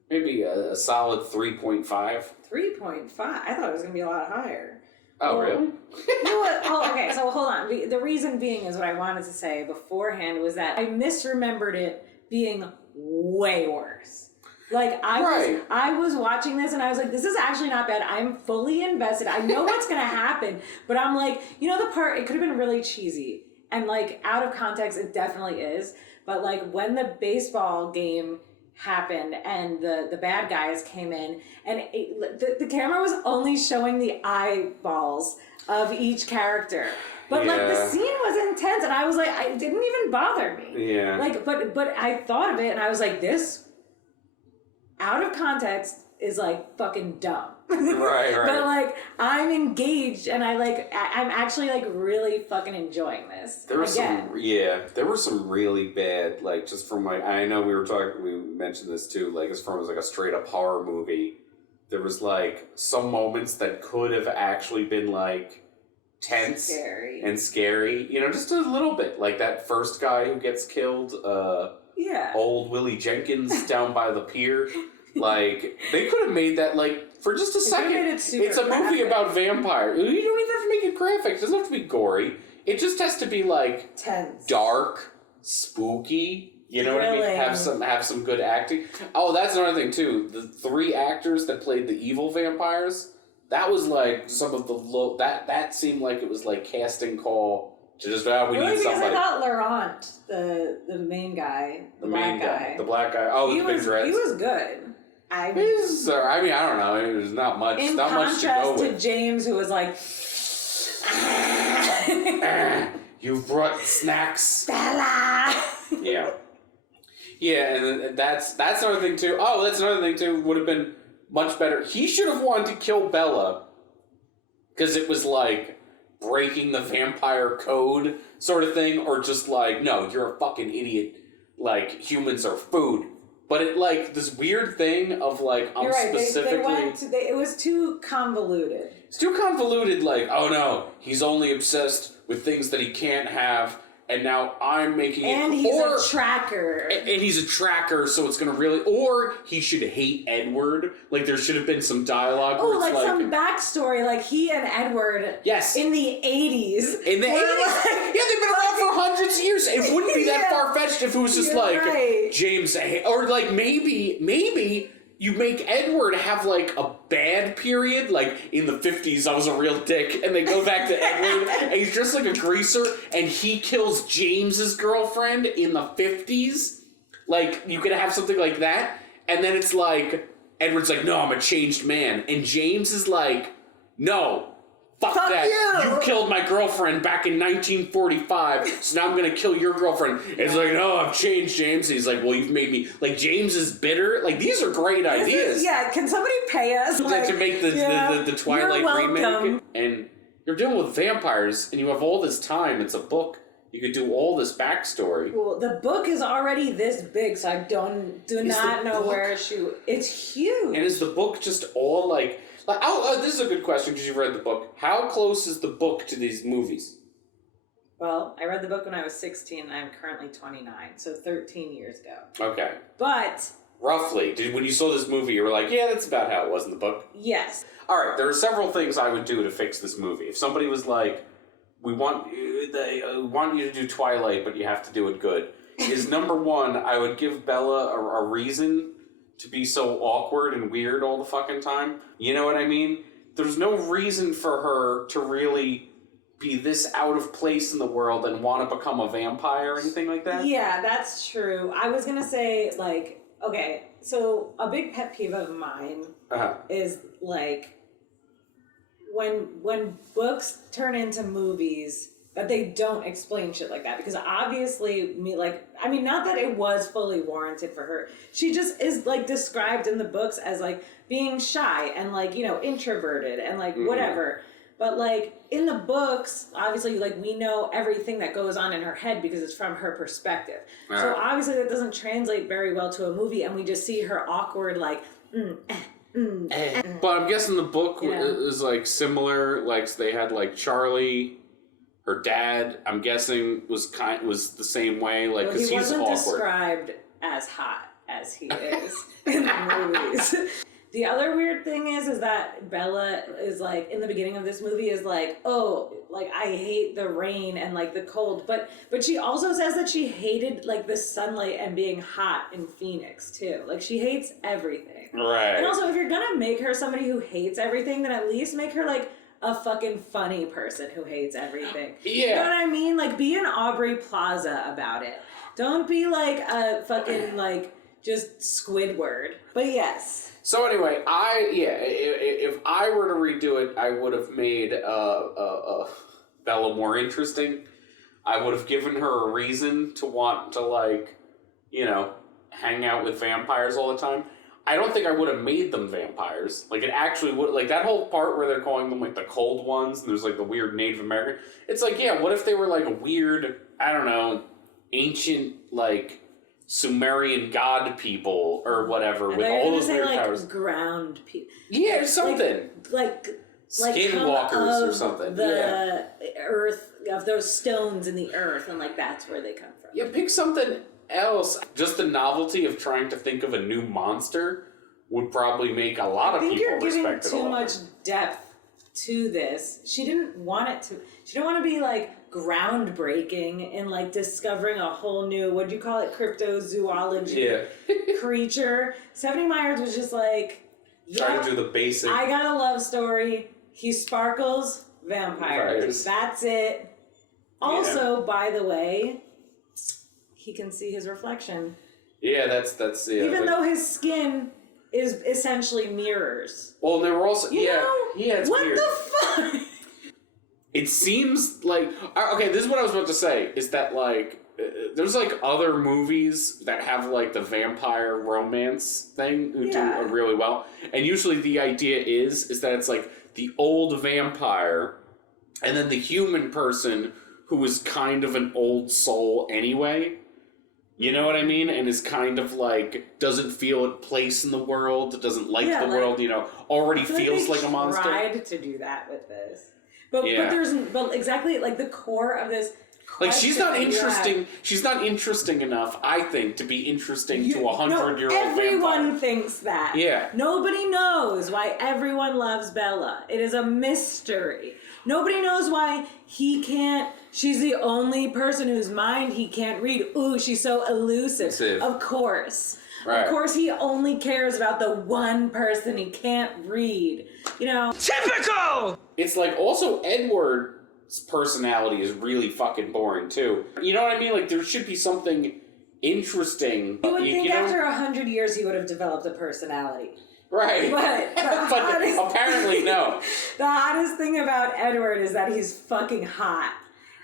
maybe a solid 3.5. 3.5? I thought it was going to be a lot higher. Oh, well, really? You know what? Oh, okay, so hold on. The reason being is what I wanted to say beforehand was that I misremembered it being way worse. Like, I was watching this and I was like, this is actually not bad. I'm fully invested. I know what's going to happen. But I'm like, you know, the part, it could have been really cheesy. And, like, out of context, it definitely is. But, like, when the baseball game happened and the bad guys came in and the camera was only showing the eyeballs of each character. But like the scene was intense and I was like, it didn't even bother me. Yeah. Like, but I thought of it and I was like, this out of context is like fucking dumb. Right. But like I'm engaged and I'm actually like really fucking enjoying this. There were some really bad, like, just from I know we mentioned this too, like as far as like a straight up horror movie, there was like some moments that could have actually been like tense and scary, you know, just a little bit, like that first guy who gets killed, old Willie Jenkins down by the pier. Like, they could have made that, like, for just a second. It's a movie about vampires. You don't even have to make it graphic. It doesn't have to be gory. It just has to be, like, tense, dark, spooky. You know what I mean? Have some good acting. Oh, that's another thing, too. The 3 actors that played the evil vampires, that was, like, some of the that seemed like it was, like, casting call to just, we need somebody. Because I thought Laurent, the main guy, the black guy. Oh, he was good. I don't know. It was not much. In not much to go with. contrast to James, who was like, "You brought snacks, Stella." Yeah, and that's another thing too. Oh, that's another thing too. Would have been much better. He should have wanted to kill Bella because it was like breaking the vampire code sort of thing, or just like, no, you're a fucking idiot. Like, humans are food. But it, like, this weird thing of, like, You're right. specifically... It was too convoluted. It's too convoluted, like, oh no, he's only obsessed with things that he can't have, and now I'm making it... And he's a tracker. And he's a tracker, so it's gonna really... Or he should hate Edward. Like, there should have been some dialogue where it's like... some backstory, like he and Edward... Yes. In the 80s. In the 80s? Yeah, they've been around for hundreds of years. It wouldn't be that far-fetched if it was just James... Or, like, maybe... You make Edward have, like, a bad period, like, in the 50s, I was a real dick, and they go back to Edward, and he's just like a greaser, and he kills James's girlfriend in the 50s. Like, you could have something like that, and then it's like, Edward's like, no, I'm a changed man, and James is like, no, fuck that. You killed my girlfriend back in 1945, so now I'm gonna kill your girlfriend. And it's like, no, I've changed, James. And he's like, well, you've made me... Like, James is bitter. Like, these are great ideas. Can somebody pay us? To make the Twilight remake. And you're dealing with vampires, and you have all this time. It's a book. You could do all this backstory. Well, the book is already this big, so I do not know where to shoot. It's huge. And is the book just all, like... this is a good question because you've read the book. How close is the book to these movies? Well, I read the book when I was 16 and I'm currently 29, so 13 years ago. Okay. But... Roughly, when you saw this movie, you were like, yeah, that's about how it was in the book? Yes. Alright, there are several things I would do to fix this movie. If somebody was like, we want you to do Twilight, but you have to do it good, is number one, I would give Bella a reason to be so awkward and weird all the fucking time. You know what I mean? There's no reason for her to really be this out of place in the world and want to become a vampire or anything like that. Yeah, that's true. I was gonna say, like, okay, so a big pet peeve of mine is, like, when books turn into movies, that they don't explain shit like that. Because obviously, not that it was fully warranted for her. She just is, like, described in the books as, like, being shy and, like, you know, introverted and, like, whatever. But, like, in the books, obviously, like, we know everything that goes on in her head because it's from her perspective. So, obviously, that doesn't translate very well to a movie, and we just see her awkward, like, But I'm guessing the book is, like, similar. Like, they had, like, Charlie, her dad, I'm guessing, was the same way. Like, because he he's wasn't awkward. described as hot as he is in the movies. The other weird thing is that Bella is, like, in the beginning of this movie is like, oh, like, I hate the rain and, like, the cold. But she also says that she hated, like, the sunlight and being hot in Phoenix, too. Like, she hates everything. Right. And also, if you're gonna make her somebody who hates everything, then at least make her, like, a fucking funny person who hates everything. Yeah. You know what I mean? Like, be an Aubrey Plaza about it. Don't be, like, a fucking, like, just Squidward. But yes. So anyway, if I were to redo it, I would have made Bella more interesting. I would have given her a reason to want to, like, you know, hang out with vampires all the time. I don't think I would have made them vampires. Like, it actually would, like, that whole part where they're calling them, like, the cold ones, and there's, like, the weird Native American. It's like, yeah, what if they were, like, a weird, I don't know, ancient, like, Sumerian god people or whatever with all those weird powers. Ground people. Yeah, something. Like Skinwalkers or something. The earth, of those stones in the earth, and, like, that's where they come from. Yeah, pick something else. Just the novelty of trying to think of a new monster would probably make a lot of people respect it. I think you're giving too all. much depth to this. She didn't want it to. She didn't want to be, like, groundbreaking and, like, discovering a whole new, what do you call it, cryptozoology creature. Stephanie Myers was just like, trying to do the basic. I got a love story. He sparkles, vampires. That's it. Also, by the way, he can see his reflection. Yeah, that's yeah. Even though his skin is essentially mirrors. Well, there were also it's what weird. the fuck? It seems like okay. This is what I was about to say. Is that, like, there's, like, other movies that have, like, the vampire romance thing who do it really well, and usually the idea is that it's, like, the old vampire, and then the human person who is kind of an old soul anyway. You know what I mean? And is kind of, like, doesn't feel at place in the world, doesn't like the world, you know, already feels like a monster. I tried to do that with this. But exactly, like, the core of this. Like, she's not interesting. She's not interesting enough, I think, to be interesting to a 100-year-old everyone vampire. thinks that. Yeah. Nobody knows why everyone loves Bella. It is a mystery. Nobody knows why he can't. She's the only person whose mind he can't read. Ooh, she's so elusive. Of course. Right. Of course, he only cares about the one person he can't read. You know? Typical! It's like, also, Edward's personality is really fucking boring, too. You know what I mean? Like, there should be something interesting. You would think after 100 years he would have developed a personality. Right. But apparently no. The hottest thing about Edward is that he's fucking hot.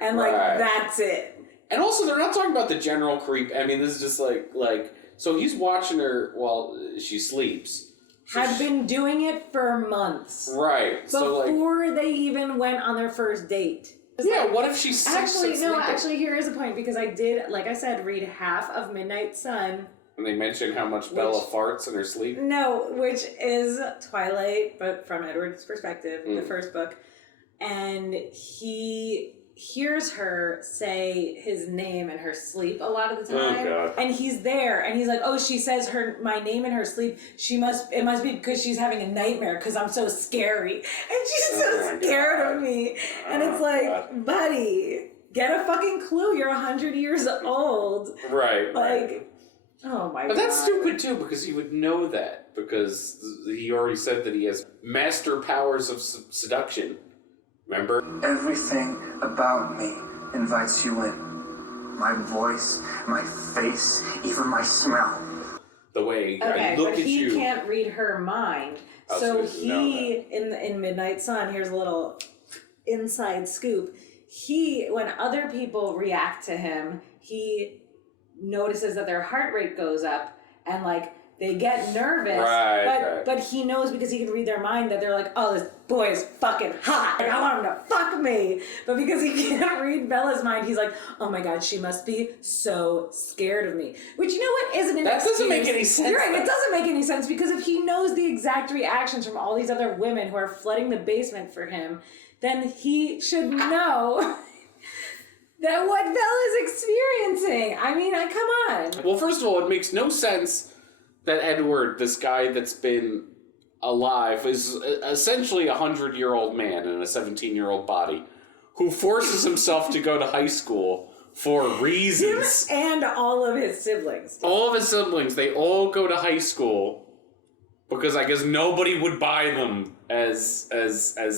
And, like, that's it. And also, they're not talking about the general creep. I mean, this is just like, so he's watching her while she sleeps. Had been doing it for months. Right. Before they even went on their first date. Yeah, what if she's Actually, here is a point, because I did, like I said, read half of Midnight Sun. And they mention how much Bella farts in her sleep? No, which is Twilight, but from Edward's perspective, the first book. And he hears her say his name in her sleep a lot of the time. Oh, God. And he's there, and he's like, oh, she says my name in her sleep. It must be because she's having a nightmare because I'm so scary. And she's so scared of me. And it's like, buddy, get a fucking clue. You're 100 years old. Right. Like, oh my God. But that's stupid too, because he would know that, because he already said that he has master powers of seduction. Remember? Everything about me invites you in. My voice, my face, even my smell. The way okay, I look but at he you. can't read her mind. Oh, So so he in Midnight Sun, here's a little inside scoop. When other people react to him, he notices that their heart rate goes up and like they get nervous. Right. But he knows because he can read their mind that they're like, oh, this boy is fucking hot. Like, I want him to fuck me. But because he can't read Bella's mind, he's like, oh my God, she must be so scared of me. Which, you know what, isn't an That doesn't excuse. make any sense. You're right, it doesn't make any sense because if he knows the exact reactions from all these other women who are flooding the basement for him, then he should know that what Bella's experiencing. I mean, come on. Well, first of all, it makes no sense that Edward, this guy that's been alive, is essentially a 100-year-old man in a 17-year-old body who forces himself to go to high school for reasons. And all of his siblings. All of his siblings, they all go to high school because I guess nobody would buy them as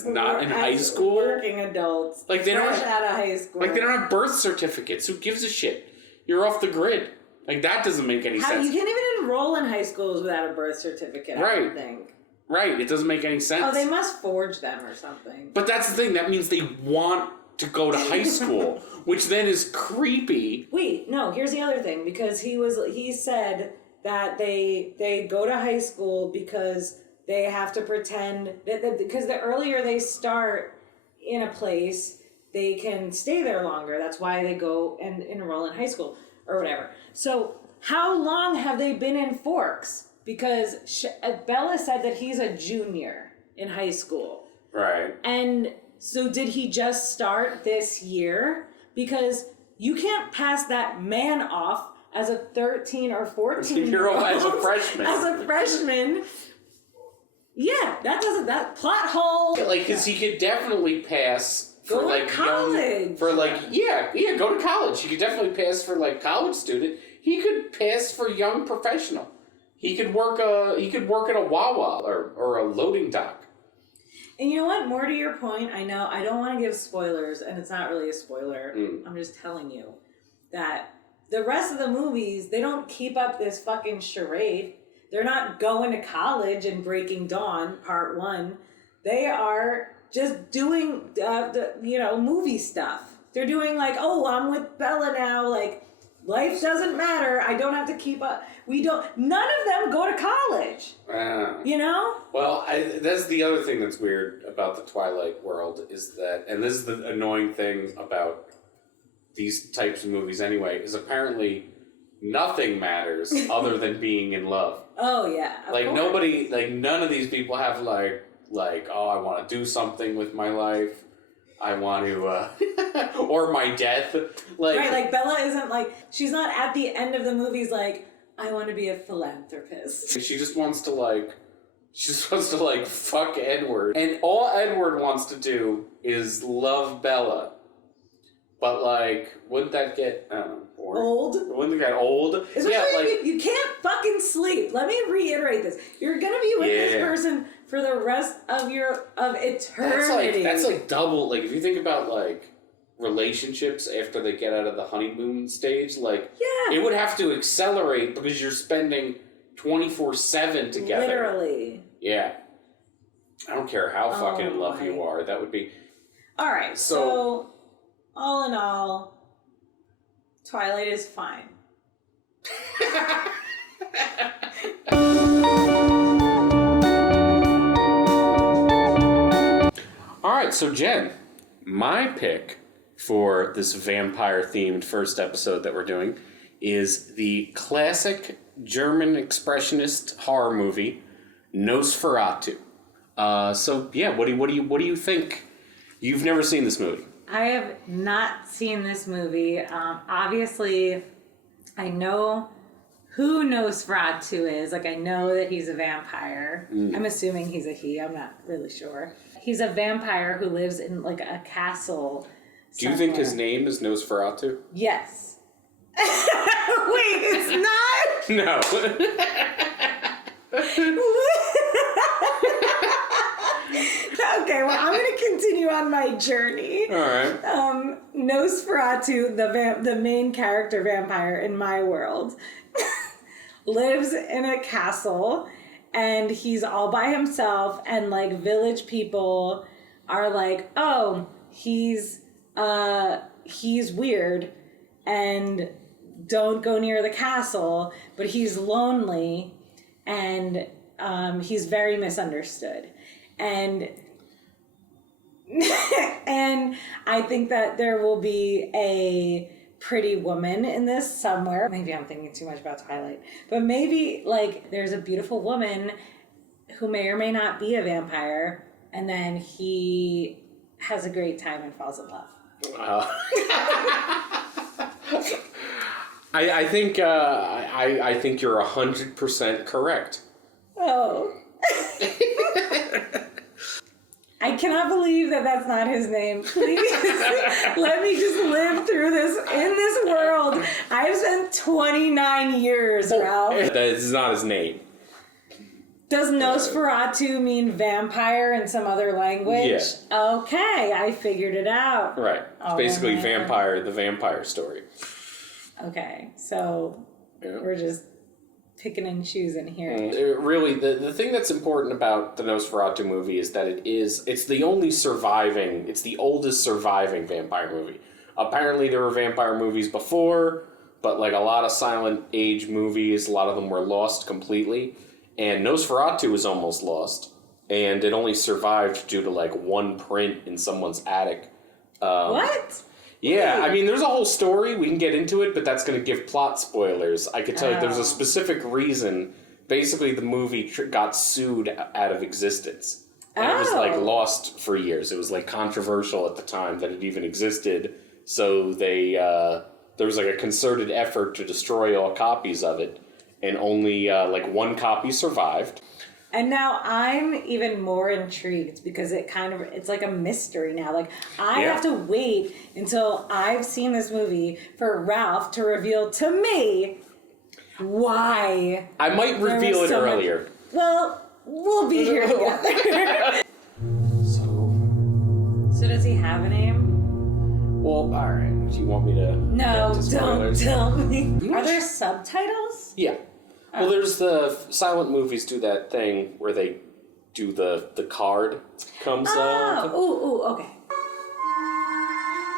not in high school. Working adults. Like they don't fresh out of high school. Like they don't have birth certificates. Who gives a shit? You're off the grid. Like that doesn't make any sense. You can't even enroll in high schools without a birth certificate, I don't think. Right, it doesn't make any sense. Oh, they must forge them or something. But that's the thing, that means they want to go to high school, which then is creepy. Wait, no, here's the other thing, because he said that they go to high school because they have to pretend that because the earlier they start in a place, they can stay there longer. That's why they go and enroll in high school or whatever. So how long have they been in Forks? Because Bella said that he's a junior in high school. Right. And so did he just start this year? Because you can't pass that man off as a 13 or 14-year-old. As a freshman. As a freshman. Yeah, that plot hole. Like, because he could definitely pass for go like to college. Go to college. He could definitely pass for like college student. He could pass for young professional. He could work at a Wawa or a loading dock. And you know what? More to your point, I know I don't want to give spoilers, and it's not really a spoiler. I'm just telling you that the rest of the movies, they don't keep up this fucking charade. They're not going to college and Breaking Dawn, Part 1. They are just doing, movie stuff. They're doing like, oh, I'm with Bella now, like, life doesn't matter. I don't have to keep up. None of them go to college. You know? Well, that's the other thing that's weird about the Twilight world is that, and this is the annoying thing about these types of movies anyway, is apparently nothing matters other than being in love. Oh, yeah. Like nobody, like none of these people have like, oh, I want to do something with my life. I want to, or my death. Like, right, like Bella isn't like, she's not at the end of the movies like, I want to be a philanthropist. She just wants to fuck Edward. And all Edward wants to do is love Bella. But like, wouldn't that get, I don't know, boring? Old? Wouldn't it get old? Especially you can't fucking sleep. Let me reiterate this. You're going to be with this person for the rest of eternity. That's like double, like if you think about like relationships after they get out of the honeymoon stage, like it would have to accelerate because you're spending 24/7 together. Literally. Yeah. I don't care how fucking in love you are. That would be... Alright, so all in all, Twilight is fine. Alright, so Jen, my pick for this vampire-themed first episode that we're doing is the classic German expressionist horror movie, Nosferatu. What do you think? You've never seen this movie. I have not seen this movie. Obviously, I know who Nosferatu is. Like, I know that he's a vampire. I'm assuming he's a he. I'm not really sure. He's a vampire who lives in, like, a castle Do you think his name is Nosferatu? Yes. Wait, it's not? No. Okay, well, I'm going to continue on my journey. All right. Nosferatu, the main character vampire in my world, lives in a castle, and he's all by himself, and like village people are like, oh, he's weird, and don't go near the castle, but he's lonely, and he's very misunderstood. And and I think that there will be a pretty woman in this somewhere. Maybe I'm thinking too much about Twilight. But maybe, like, there's a beautiful woman who may or may not be a vampire, and then he has a great time and falls in love. I think you're 100% correct. Oh. I cannot believe that that's not his name. Please, let me just live through this in this world. I've spent 29 years, Ralph. That is not his name. Does Nosferatu mean vampire in some other language? Yeah. Okay, I figured it out. Right. It's basically vampire, the vampire story. Okay, so we're just picking and choosing here. Really, the thing that's important about the Nosferatu movie is that it's the oldest surviving vampire movie. Apparently there were vampire movies before, but like a lot of Silent Age movies, a lot of them were lost completely. And Nosferatu was almost lost. And it only survived due to like one print in someone's attic. What? Yeah, I mean, there's a whole story. We can get into it, but that's going to give plot spoilers. I could tell you there's a specific reason. Basically, the movie got sued out of existence. And it was, like, lost for years. It was, like, controversial at the time that it even existed. So they there was, like, a concerted effort to destroy all copies of it. And only, like, one copy survived. And now I'm even more intrigued because it's like a mystery now. Like, I have to wait until I've seen this movie for Ralph to reveal to me why. I might reveal it earlier. Well, we'll be here together. So does he have a name? Well, alright. Do you want me to... No, don't tell me. Are there subtitles? Yeah. Well, there's the silent movies do that thing where they do the card comes up. Okay.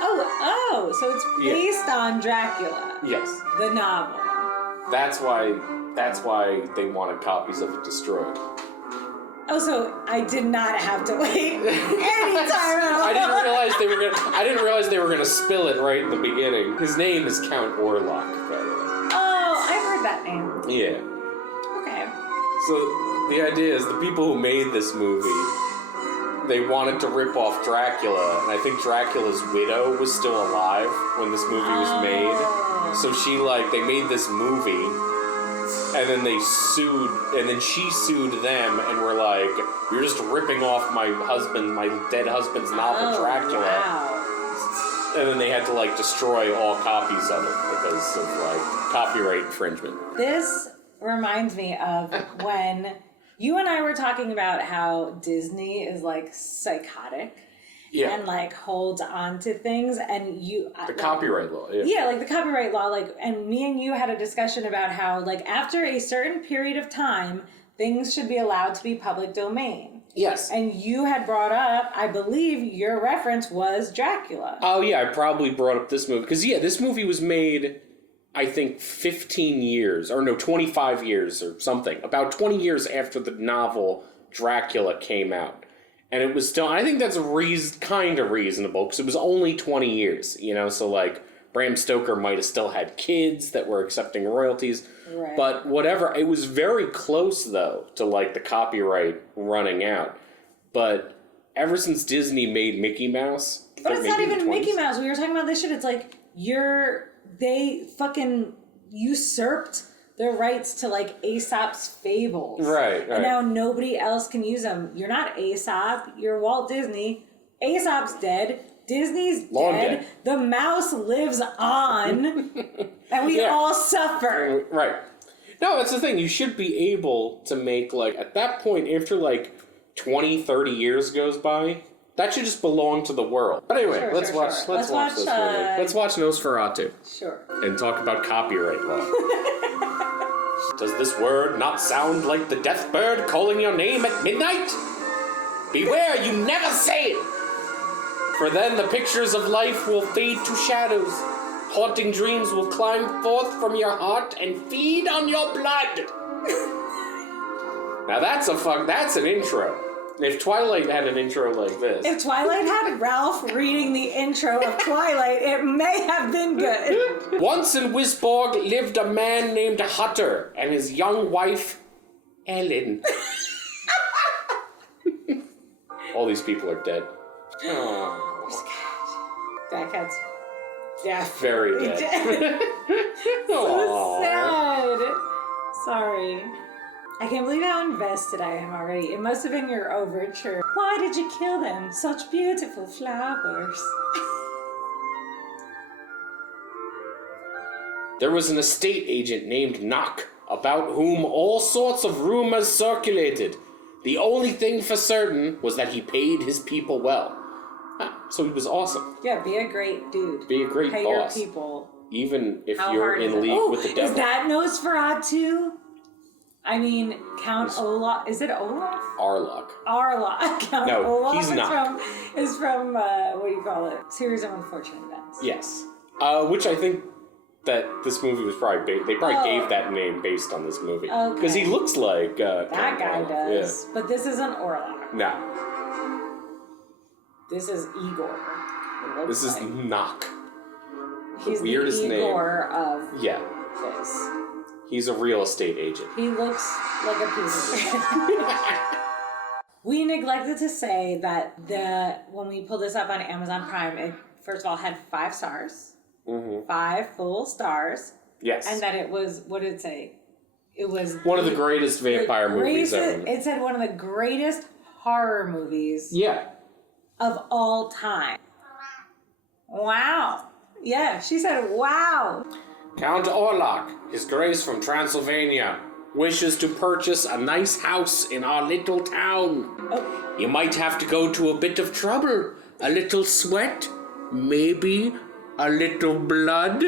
Oh, so it's based on Dracula. Yes. The novel. That's why they wanted copies of it destroyed. Oh, so I did not have to wait any time at all. I didn't realize they were gonna spill it right in the beginning. His name is Count Orlok, by the way. Oh, I've heard that name. Yeah. Okay. So the idea is the people who made this movie, they wanted to rip off Dracula, and I think Dracula's widow was still alive when this movie was made. So they made this movie, and then they sued, and then she sued them, and were like, "You're just ripping off my dead husband's novel, Dracula." Wow. And then they had to like destroy all copies of it because of like copyright infringement. This reminds me of when you and I were talking about how Disney is like psychotic and like holds on to things, and the copyright law. Yeah, like the copyright law, like, and me and you had a discussion about how like after a certain period of time, things should be allowed to be public domain. Yes. And you had brought up, I believe your reference was Dracula. Oh yeah, I probably brought up this movie because this movie was made, I think 25 years or something, about 20 years after the novel Dracula came out. And it was still, I think that's kind of reasonable because it was only 20 years, so like Bram Stoker might have still had kids that were accepting royalties. Right. But whatever, it was very close though to like the copyright running out. But ever since Disney made Mickey Mouse... But it's not even 20s. Mickey Mouse. We were talking about this shit. It's like, they fucking usurped their rights to, like, Aesop's fables. Right. And now nobody else can use them. You're not Aesop. You're Walt Disney. Aesop's dead. Disney's dead. The mouse lives on. And we all suffer. Right. No, that's the thing. You should be able to make, like, at that point, after, like, 20, 30 years goes by, that should just belong to the world. But anyway, let's watch this movie. Let's watch Nosferatu. Sure. And talk about copyright law. Does this word not sound like the death bird calling your name at midnight? Beware, you never say it! For then the pictures of life will fade to shadows. Haunting dreams will climb forth from your heart and feed on your blood. Now that's an intro. If Twilight had an intro like this. If Twilight had Ralph reading the intro of Twilight, it may have been good. Once in Wisborg lived a man named Hutter and his young wife, Ellen. All these people are dead. Oh. That cat's dead. Very dead. So sad. Sorry. I can't believe how invested I am already. It must have been your overture. Why did you kill them? Such beautiful flowers. There was an estate agent named Knock, about whom all sorts of rumors circulated. The only thing for certain was that he paid his people well. So he was awesome. Yeah, be a great dude. Be a great Pay boss. your people. Even if How you're hard is in it? league with the devil. Is that Nosferatu? I mean, Count Orlok. Is it Olaf? Orlok. Orlok. Count No, Orlok he's not. Is from what do you call it? Series of Unfortunate Events. Yes. Which I think that this movie was probably they probably gave that name based on this movie. Okay. Because he looks like that Count guy Orlok. does. But this isn't Orlok. Yeah. No. This is Igor. This is Knock. He's the weirdest the Igor of this. He's a real estate agent. He looks like a piece of shit. We neglected to say that when we pulled this up on Amazon Prime, it first of all had 5 stars. Mm-hmm. 5 full stars. Yes. And that it was, what did it say? It was one of the greatest vampire movies ever. It said one of the greatest horror movies. Yeah. Of all time. Wow. Yeah, she said wow. Count Orlok, His Grace from Transylvania, wishes to purchase a nice house in our little town. Oh. You might have to go to a bit of trouble, a little sweat, maybe a little blood.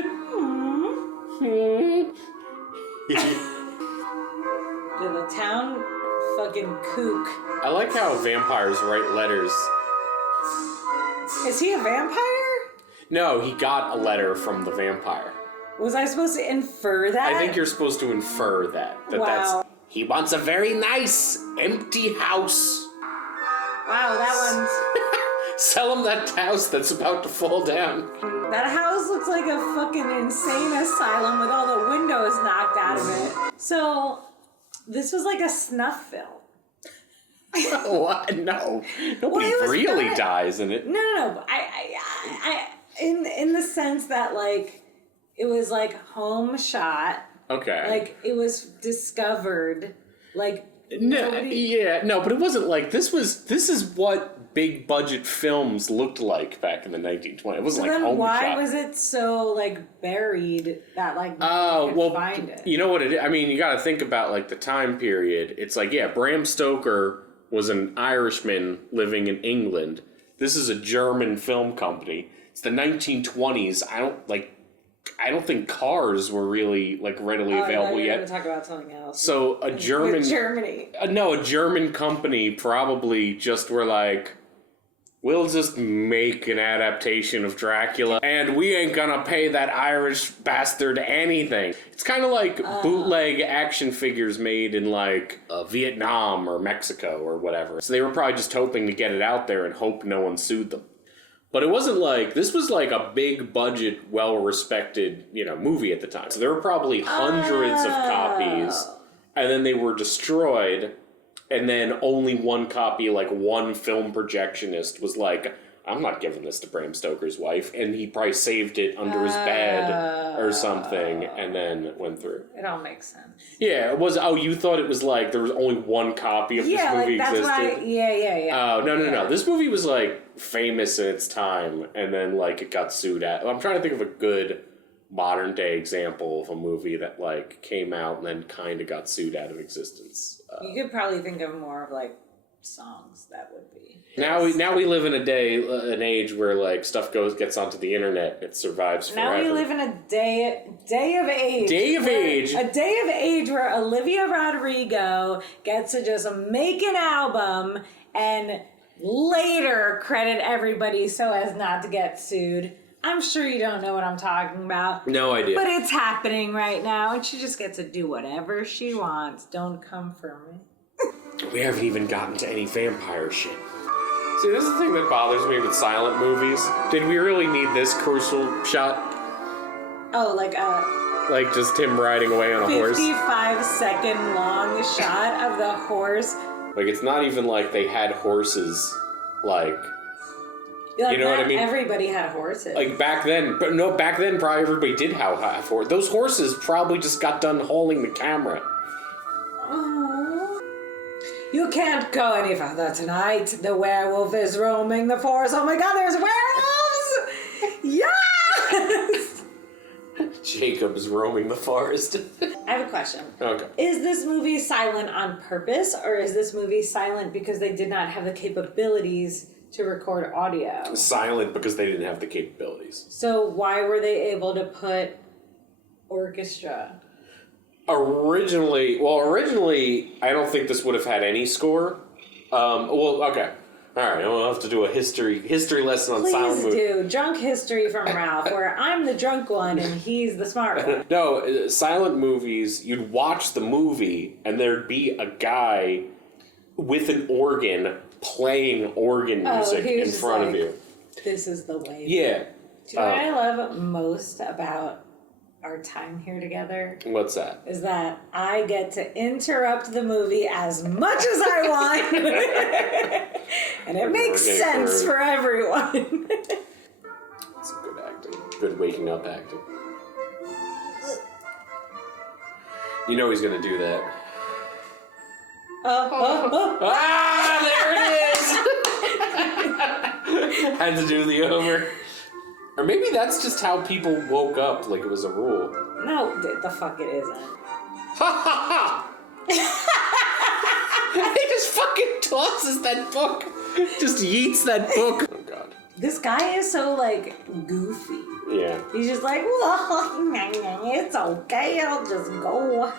The town fucking kook. I like how vampires write letters. Is he a vampire? No, he got a letter from the vampire. Was I supposed to infer that? I think you're supposed to infer that. Wow. That's he wants a very nice, empty house. Wow, that one's... Sell him that house that's about to fall down. That house looks like a fucking insane asylum with all the windows knocked out of it. So, this was like a snuff film. What? No. Nobody really dies in it. No. I in the sense that, like, it was, like, home shot. Okay. Like, it was discovered. Like, no, but it wasn't like, this is what big budget films looked like back in the 1920s. It wasn't like home shot. Why was it so, like, buried that, like, you could find it? You know what it is? I mean, you gotta think about, like, the time period. It's like, yeah, Bram Stoker was an Irishman living in England. This is a German film company. It's the 1920s. I don't think cars were really, like, readily available yet. We're going to talk about something else. So a German... Germany. A German company probably just were like, we'll just make an adaptation of Dracula, and we ain't gonna pay that Irish bastard anything. It's kind of like bootleg action figures made in, like, Vietnam or Mexico or whatever. So they were probably just hoping to get it out there and hope no one sued them. But it wasn't like, this was like a big budget, well-respected, movie at the time. So there were probably hundreds of copies, and then they were destroyed. And then only one copy, like one film projectionist was like, I'm not giving this to Bram Stoker's wife. And he probably saved it under his bed or something and then went through. It all makes sense. Yeah, it was, you thought it was like there was only one copy of this movie that's existed? why, yeah. Oh, no. This movie was like famous in its time and then like it got sued at. I'm trying to think of a good modern day example of a movie that like came out and then kind of got sued out of existence. You could probably think of more of like songs that would be. Now we live in an age where like stuff gets onto the internet. It survives forever. Now we live in a day of age. A day of age where Olivia Rodrigo gets to just make an album and later credit everybody so as not to get sued. I'm sure you don't know what I'm talking about. No idea. But it's happening right now, and she just gets to do whatever she wants. Don't come for me. We haven't even gotten to any vampire shit. See, this is the thing that bothers me with silent movies. Did we really need this crucial shot? Oh, like just him riding away on a horse? 55-second long shot of the horse. Like, it's not even like they had horses, like you know what I mean? Everybody had horses. Like back then, but no, back then probably everybody did have horses. Those horses probably just got done hauling the camera. Oh. You can't go any further tonight. The werewolf is roaming the forest. Oh my god, there's werewolves! Yes! Jacob's roaming the forest. I have a question. Okay. Is this movie silent on purpose, or is this movie silent because they did not have the capabilities to record audio? Silent because they didn't have the capabilities. So why were they able to put orchestra? Originally, I don't think this would have had any score. Okay. All right, I'll have to do a history lesson on silent movies. Please do. Drunk history from Ralph, where I'm the drunk one and he's the smart one. No, silent movies, you'd watch the movie and there'd be a guy with an organ playing organ music in front of you. This is the way. Yeah. Do you know what I love most about our time here together? What's that? Is that I get to interrupt the movie as much as I want. And it makes sense for everyone. That's good acting. Good waking up acting. You know he's gonna do that. There it is! Had to do the over. Or maybe that's just how people woke up, like it was a rule. No, the fuck it isn't. Ha ha ha! He just fucking tosses that book. Just yeets that book. Oh god. This guy is so, like, goofy. Yeah. He's just like, well, it's okay, I'll just go.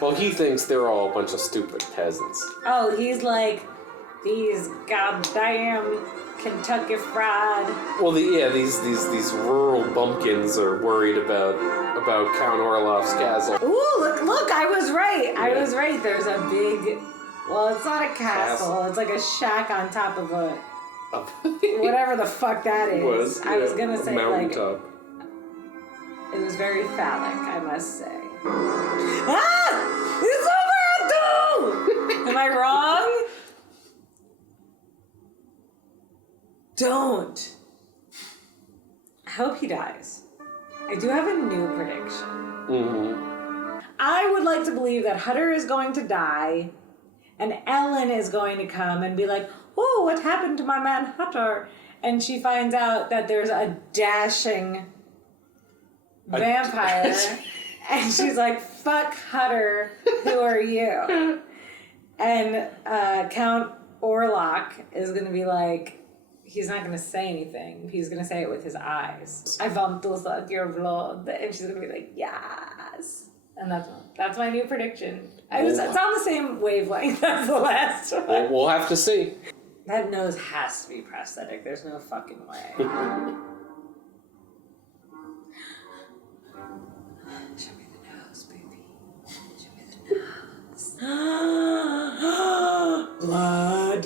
Well, he thinks they're all a bunch of stupid peasants. Oh, he's like, these goddamn Kentucky Fried. Well, these rural bumpkins are worried about Count Orlok's castle. Ooh, look, I was right. Yeah. I was right. There's a big, well, it's not a castle. It's like a shack on top of a, whatever the fuck that is. I was gonna say mountaintop. It was very phallic, I must say. Ah! It's Nosferatu! Am I wrong? Don't. I hope he dies. I do have a new prediction. Mm-hmm. I would like to believe that Hutter is going to die, and Ellen is going to come and be like, oh, what happened to my man Hutter? And she finds out that there's a dashing vampire, and she's like, fuck Hutter, who are you? And Count Orlok is going to be like, he's not going to say anything. He's going to say it with his eyes. I want to suck your blood. And she's going to be like, yes. And that's my new prediction. It's on the same wavelength as the last one. We'll have to see. That nose has to be prosthetic. There's no fucking way. Show me the nose, baby. Show me the nose. Blood.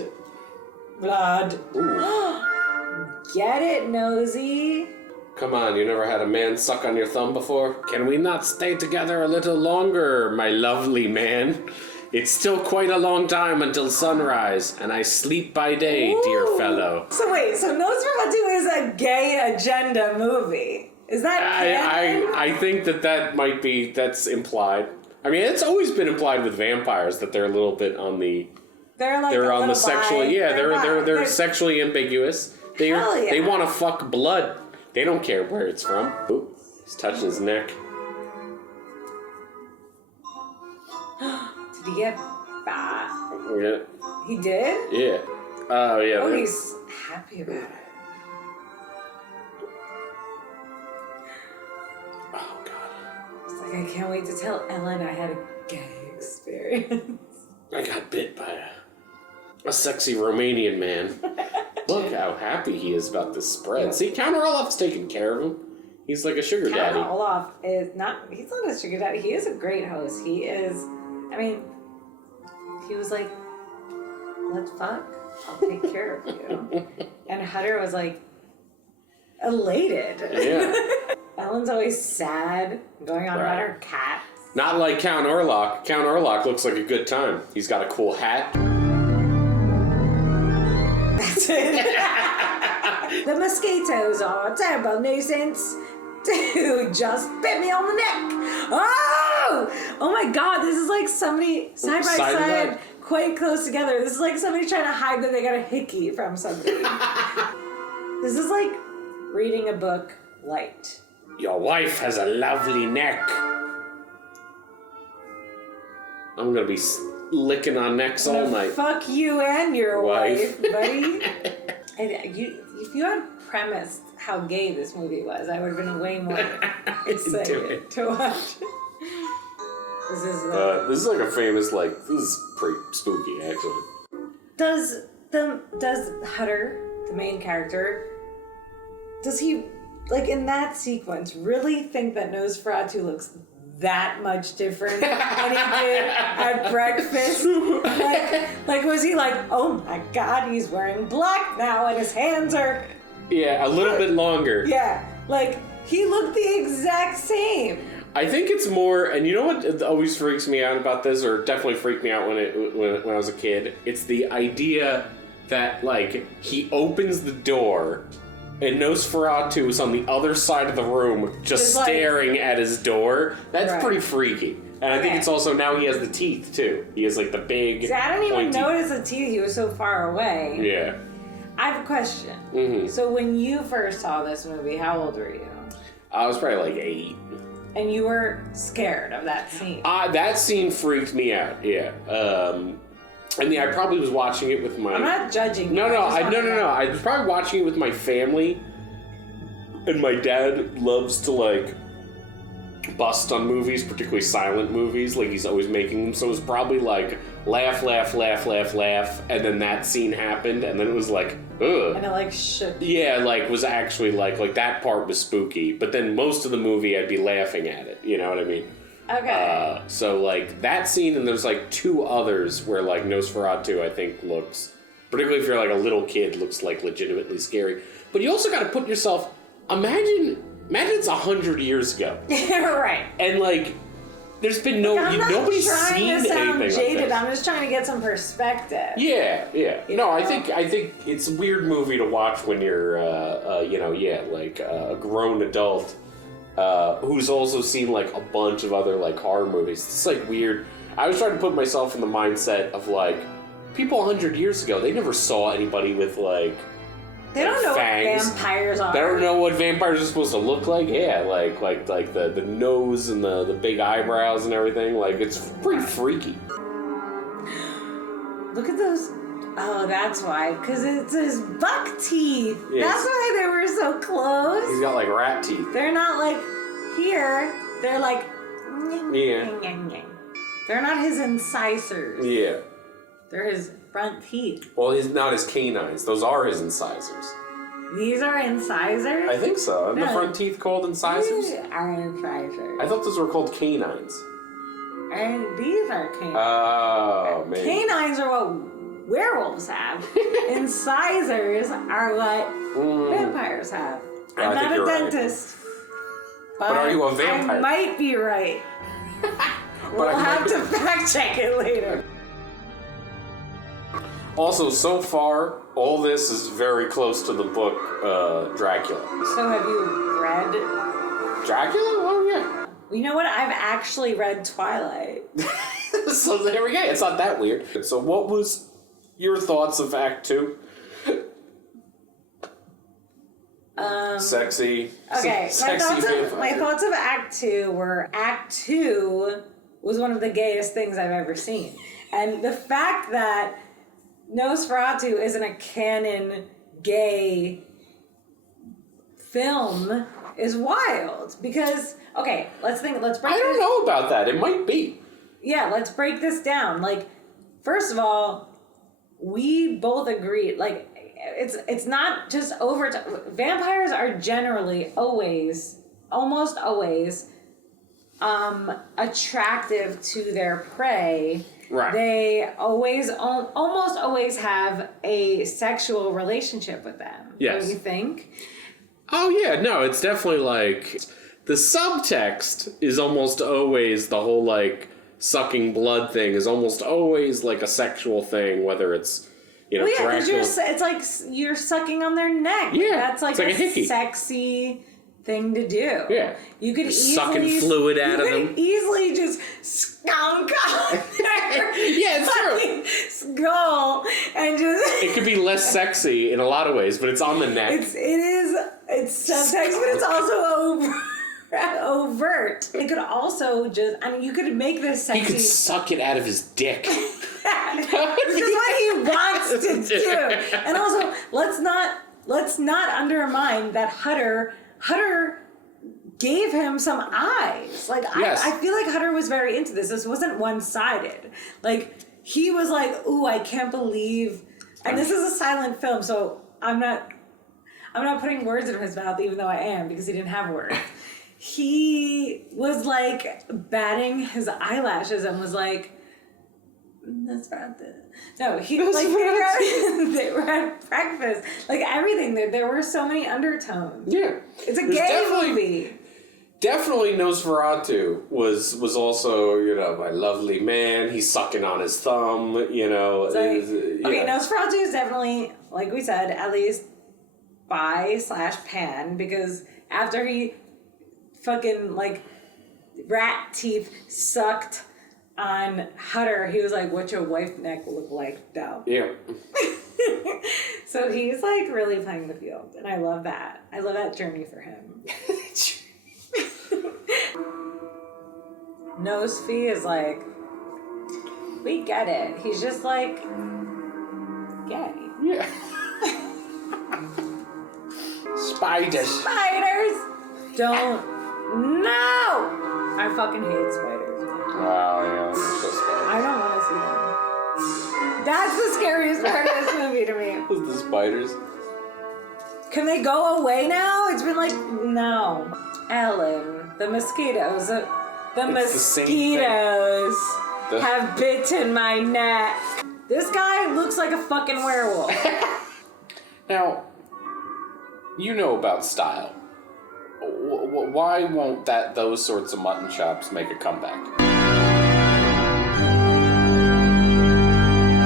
Get it, nosy? Come on, you never had a man suck on your thumb before? Can we not stay together a little longer, my lovely man? It's still quite a long time until sunrise, and I sleep by day, dear fellow. So wait, so Nosferatu is a gay agenda movie. Is that canon? I think that might be, that's implied. I mean, it's always been implied with vampires that they're a little bit on the... They're on the sexually... Yeah, they're sexually ambiguous. They want to fuck blood. They don't care where it's from. Ooh, he's touching his neck. Did he get fat? Yeah. He did? Yeah. Oh, yeah. Oh, he's happy about it. Oh, God. It's like, I can't wait to tell Ellen I had a gay experience. I got bit by a sexy Romanian man. Look how happy he is about this spread. See, Count Orlok's taking care of him. He's like a sugar daddy. Count Orlok is not, he's not a sugar daddy. He is a great host. He is, I mean, he was like, let's fuck. I'll take care of you. And Hutter was like, elated. Yeah. Ellen's always sad, going on about her cat. Not like Count Orlok. Count Orlok looks like a good time. He's got a cool hat. That's it. The mosquitoes are a terrible nuisance. Dude just bit me on the neck. Oh! Oh my God, this is like somebody side by side, quite close together. This is like somebody trying to hide that they got a hickey from somebody. This is like reading a book light. Your wife has a lovely neck. I'm gonna be licking on necks all night. Fuck you and your wife, buddy. If you had premised how gay this movie was, I would have been way more excited to watch. This is like a famous, like, this is pretty spooky, actually. Does Hutter, the main character, does he, like, in that sequence, really think that Nosferatu looks that much different than he did at breakfast? Like, was he like, oh my God, he's wearing black now and his hands are... Yeah, a little bit longer. Yeah, like, he looked the exact same. I think it's more, and you know what always freaks me out about this, or definitely freaked me out when I was a kid? It's the idea that, like, he opens the door and Nosferatu is on the other side of the room just staring at his door. That's pretty freaky. And I think it's also, now he has the teeth, too. He has, like, the big, See, I didn't even pointy... notice the teeth. He was so far away. Yeah. I have a question. Mm-hmm. So when you first saw this movie, how old were you? I was probably, like, 8. And you were scared of that scene? That scene freaked me out, yeah. I mean, I probably was watching it with my... I'm not judging you. No. I was probably watching it with my family, and my dad loves to, like, bust on movies, particularly silent movies. Like, he's always making them, so it was probably, like, laugh, and then that scene happened, and then it was like, ugh. And it, like, shook. Yeah, like, was actually, like that part was spooky, but then most of the movie I'd be laughing at it, you know what I mean? Okay. So, like, that scene, and there's, like, 2 others where, like, Nosferatu, I think, looks, particularly if you're, like, a little kid, looks, like, legitimately scary. But you also gotta put yourself, imagine it's 100 years ago. Right. And, like, there's been nobody's seen anything like jaded. this. I'm just trying to get some perspective. Yeah. No, I think it's a weird movie to watch when you're, a grown adult who's also seen, like, a bunch of other, like, horror movies. It's, like, weird. I was trying to put myself in the mindset of, like, people 100 years ago, they never saw anybody with, like, they don't know fangs. what vampires are. They don't know what vampires are supposed to look like. Yeah, like the nose and the big eyebrows and everything. Like, it's pretty freaky. Look at those. Oh, that's why. Because it's his buck teeth. Yes. That's why they were so close. He's got, like, rat teeth. They're not like here. They're like... Yeah. They're not his incisors. Yeah. They're his front teeth. Well, he's not his canines. Those are his incisors. These are incisors? I think so. Aren't the front teeth called incisors? These are incisors. I thought those were called canines. And these are canines. Oh, man. Canines are what werewolves have. Incisors are what vampires have. I'm not a dentist. But are you a vampire? I might be right. We'll have to fact check it later. Also, so far, all this is very close to the book Dracula. So have you read Dracula? Oh, yeah. You know what? I've actually read Twilight. So there we go. It's not that weird. So what was your thoughts of Act 2? Sexy. Okay, Sexy my thoughts of Act 2 were Act 2 was one of the gayest things I've ever seen. And the fact that Nosferatu isn't a canon gay film is wild. Because, okay, let's break I don't know about that. It might be. Yeah, let's break this down. Like, first of all, we both agreed, like, it's not just vampires are generally almost always attractive to their prey. Right. They almost always have a sexual relationship with them. Yes. Don't you think? Oh yeah, no, it's definitely like the subtext is almost always the whole like sucking blood thing is almost always like a sexual thing, whether it's Well, yeah, Dracula. because it's like you're sucking on their neck. Yeah, That's like it's like a a hickey. sexy thing to do. Yeah. You could easily sucking fluid out of them. You could easily just skunk on their Yeah, it's true. fucking skull and just. It could be less sexy in a lot of ways, but it's on the neck. It's subtext, but it's also overt. It could also you could make this sexy. He could suck it out of his dick. This is what he wants to do. And also, let's not undermine that Hutter gave him some eyes. Like, yes. I feel like Hutter was very into this. This wasn't one-sided. Like, he was like, ooh, I can't believe, and this is a silent film, so I'm not putting words in his mouth, even though I am, because he didn't have words. He was like batting his eyelashes and was like, that's not the. No, they were at breakfast. Like everything, there were so many undertones. Yeah. It's a gay movie. Definitely Nosferatu was also, my lovely man. He's sucking on his thumb, Nosferatu is definitely, like we said, at least bi/pan, because after he fucking, like, rat teeth sucked on Hutter, he was like, what's your wife neck look like, though? Yeah. So he's, like, really playing the field, and I love that. I love that journey for him. Nosfi is like, we get it. He's just, like, gay. Yeah. Spiders. Don't. No! I fucking hate spiders. Wow, yeah. So spiders. I don't want to see them. That's the scariest part of this movie to me. The spiders. Can they go away now? It's been like, no. Ellen, the mosquitoes. The mosquitoes have bitten my neck. This guy looks like a fucking werewolf. Now, you know about style. Why won't those sorts of mutton chops make a comeback?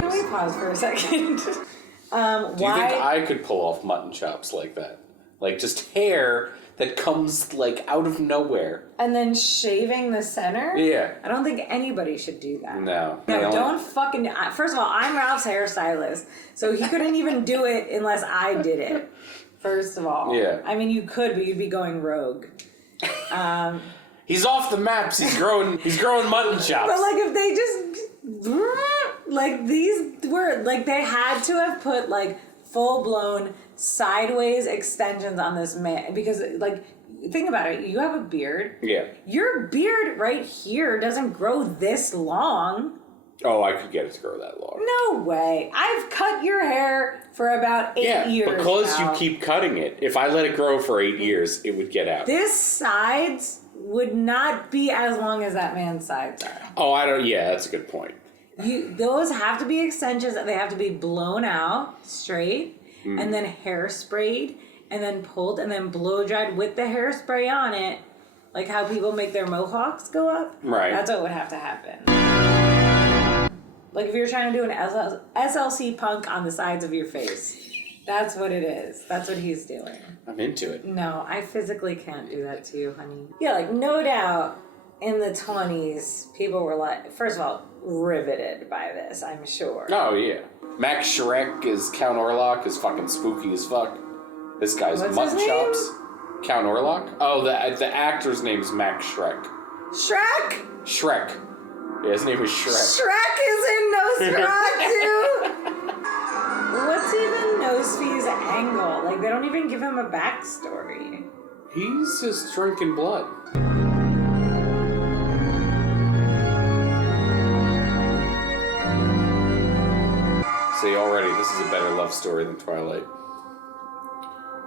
Can we pause for a second? Do you think I could pull off mutton chops like that? Like just hair that comes like out of nowhere. And then shaving the center? Yeah. I don't think anybody should do that. No. Don't fucking. First of all, I'm Ralph's hairstylist, so he couldn't even do it unless I did it. First of all. Yeah. I mean, you could, but you'd be going rogue. He's off the maps. He's growing mutton chops. But like, if they just like these were like they had to have put like full blown sideways extensions on this man, because like think about it, you have a beard. Yeah. Your beard right here doesn't grow this long. Oh, I could get it to grow that long. No way. I've cut your hair for about 8 years because now. you keep cutting it. If I let it grow for 8 years, it would get out. This sides would not be as long as that man's sides are. Oh, that's a good point. Those have to be extensions. They have to be blown out straight and then hairsprayed and then pulled and then blow dried with the hairspray on it Like how people make their mohawks go up? Right. That's what would have to happen. Like if you're trying to do an SLC punk on the sides of your face. That's what it is. That's what he's doing. I'm into it. No, I physically can't do that to you, honey. Yeah, like no doubt in the 20s, people were like, first of all, riveted by this, I'm sure. Oh, yeah. Max Schreck is Count Orlok is fucking spooky as fuck. This guy's What's mutton his name? chops. Count Orlok? Oh, the actor's name is Max Schreck. Shrek? Shrek. Yeah, his name is Shrek. Shrek is in Nosferatu! What's even Nosfi's angle? Like, they don't even give him a backstory. He's just drinking blood. See, already, this is a better love story than Twilight.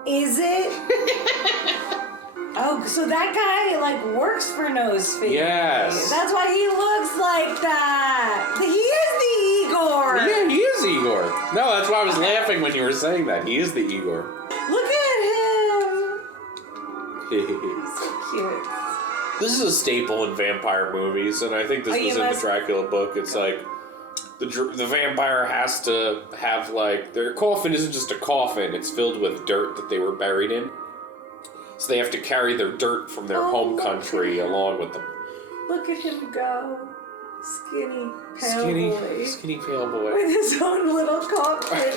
Is it? Oh, so that guy, like, works for Nosfi. Yes. That's why he looks like that. He is the Igor. Yeah, he is Igor. No, that's why I was laughing when you were saying that. He is the Igor. Look at him. He's so cute. This is a staple in vampire movies, and I think this was in the Dracula book. It's like, the vampire has to have, like, their coffin isn't just a coffin, it's filled with dirt that they were buried in. So they have to carry their dirt from their home country along with them. Look at him go. Skinny, pale boy. Skinny pale boy. With his own little coffin.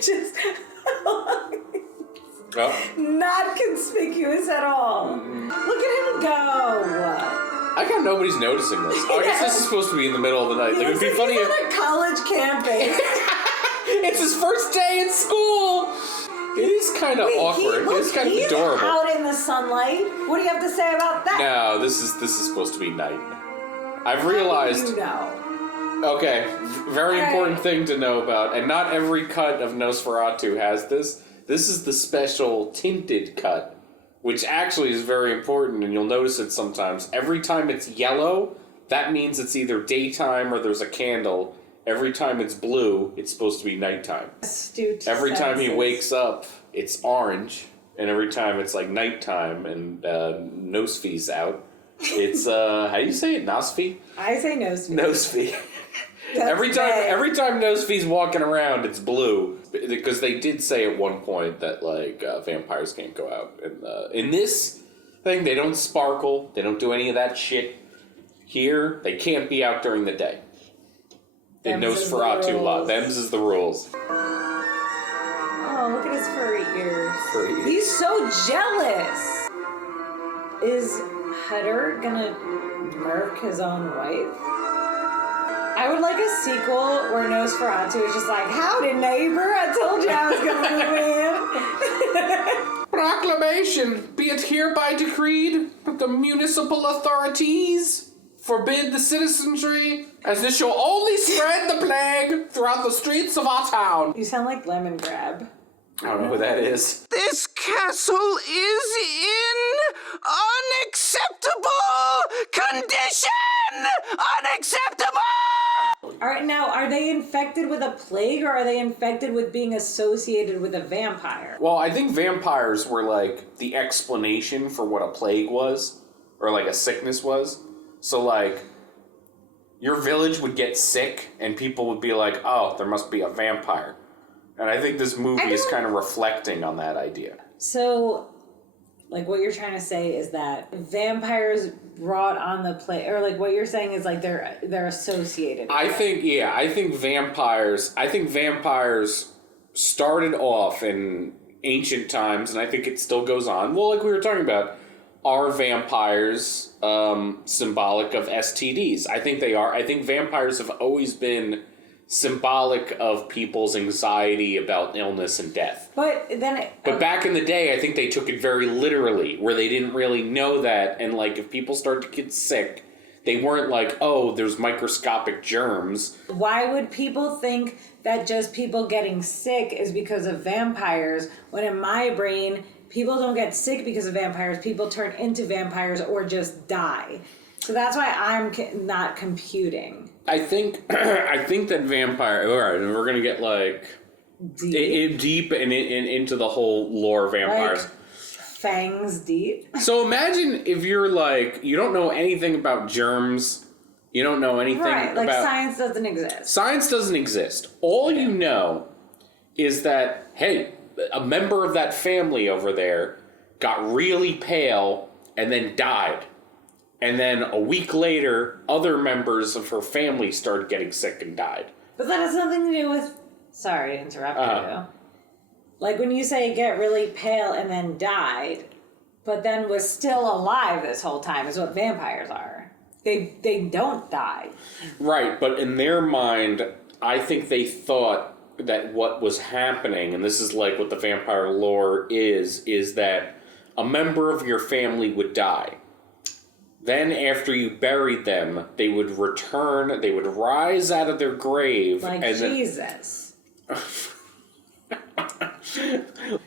Just not conspicuous at all. Look at him go. I got nobody's noticing this. Oh, I guess this is supposed to be in the middle of the night. Like, it'd be funny he's if... on a college campus. It's his first day in school! It is kind of awkward. It's kind of adorable. He's out in the sunlight. What do you have to say about that? No, this is supposed to be night. I've realized... How do you know? Okay, very important thing to know about, and not every cut of Nosferatu has this. This is the special tinted cut, which actually is very important, and you'll notice it sometimes. Every time it's yellow, that means it's either daytime or there's a candle. Every time it's blue, it's supposed to be nighttime. Astute Every time he senses. wakes up, it's orange, and every time it's like nighttime and Nosfi's out, it's how do you say it? Nosfi? I say Nosfi. Nosfi. Every time Nosfi's walking around, it's blue, because they did say at one point that like vampires can't go out. And in this thing, they don't sparkle, they don't do any of that shit. Here, they can't be out during the day. In Nosferatu law, them's is the rules. Oh, look at his furry ears. Furry ears. He's so jealous. Is Hutter gonna murk his own wife? I would like a sequel where Nosferatu is just like, howdy neighbor, I told you I was gonna move in. Proclamation, be it hereby decreed that the municipal authorities forbid the citizenry, as this shall only spread the plague throughout the streets of our town. You sound like Lemon Grab. I don't know who that is. This castle is in unacceptable condition! Unacceptable! Alright, now, are they infected with a plague or are they infected with being associated with a vampire? Well, I think vampires were like the explanation for what a plague was, or like a sickness was. So like, your village would get sick and people would be like, oh, there must be a vampire. And I think this movie is kind of reflecting on that idea. So, like, what you're trying to say is that vampires brought on the plague, or like what you're saying is like they're associated with I think vampires started off in ancient times, and I think it still goes on. Well, like we were talking about, are vampires symbolic of STDs? I think they are. I think vampires have always been symbolic of people's anxiety about illness and death. But then But back in the day, I think they took it very literally, where they didn't really know that, and like if people start to get sick, they weren't like, oh, there's microscopic germs. Why would people think that just people getting sick is because of vampires, when in my brain, people don't get sick because of vampires, people turn into vampires or just die. So that's why I'm not computing. I think that vampire. All right, we're gonna get like deep and into the whole lore of vampires. Like fangs deep. So imagine if you're like, you don't know anything about germs. You don't know anything Right, like about... science doesn't exist. Science doesn't exist. All you know is that, hey, a member of that family over there got really pale and then died. And then a week later, other members of her family started getting sick and died. But that has nothing to do with... Sorry to interrupt you. Like when you say get really pale and then died, but then was still alive this whole time is what vampires are. They don't die. Right, but in their mind, I think they thought that what was happening, and this is like what the vampire lore is that a member of your family would die. Then after you buried them, they would return, they would rise out of their grave. Like and Jesus.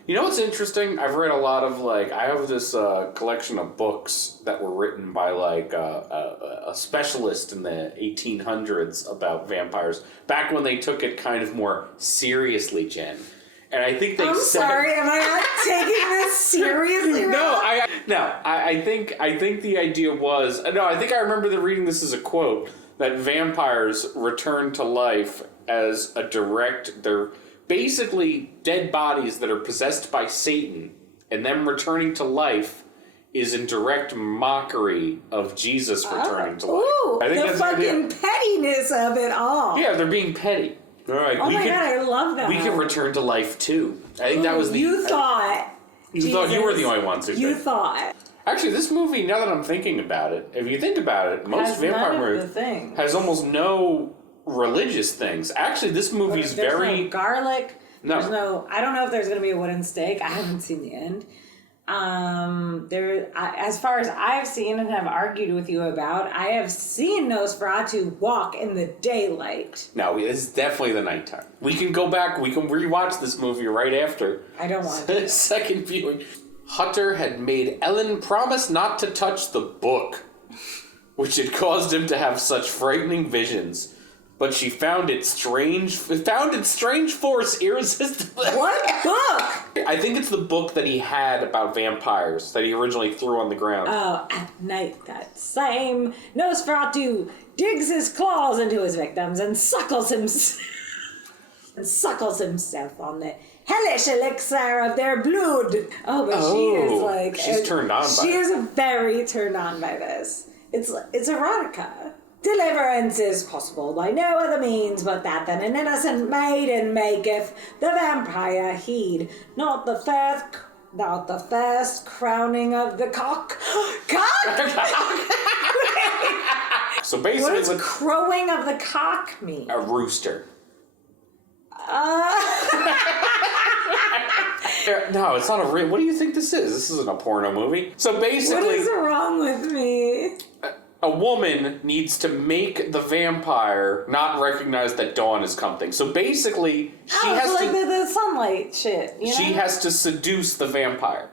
You know what's interesting? I've read a lot of, like, I have this collection of books that were written by, like, a specialist in the 1800s about vampires, back when they took it kind of more seriously, Jen. And I think they said... Sorry, am I not taking this seriously? I think the idea was... No, I think I remember reading this as a quote, that vampires return to life as a direct... They're basically dead bodies that are possessed by Satan, and them returning to life is in direct mockery of Jesus returning to life. Ooh, I think the fucking pettiness of it all. Yeah, they're being petty. All right, oh my God, I love that. We can return to life too. I think that was the... You thought you were the only ones who You did. thought. Actually, this movie, now that I'm thinking about it, if you think about it, most vampire movies has almost no religious things. Actually, this movie's there's very... no garlic. No. There's no... I don't know if there's going to be a wooden stake. I haven't seen the end. As far as I've seen and have argued with you about, I have seen Nosferatu walk in the daylight. No, it's definitely the nighttime. We can go back, we can rewatch this movie right after. I don't want to. Second viewing. Hutter had made Ellen promise not to touch the book, which had caused him to have such frightening visions. But she found its strange force irresistible. What book? I think it's the book that he had about vampires that he originally threw on the ground. Oh, at night that same Nosferatu digs his claws into his victims and suckles himself on the hellish elixir of their blood. Oh, but she is like... She's turned on by it. She is very turned on by this. It's erotica. Deliverance is possible by no other means but that an innocent maiden maketh the vampire heed. Not the first crowning of the cock. Cock! So basically, what does crowing of the cock mean? A rooster. No, it's not a real... What do you think this is? This isn't a porno movie. So basically... What is wrong with me? A woman needs to make the vampire not recognize that dawn is coming. So basically, she has like to... the sunlight shit, you know? She has to seduce the vampire.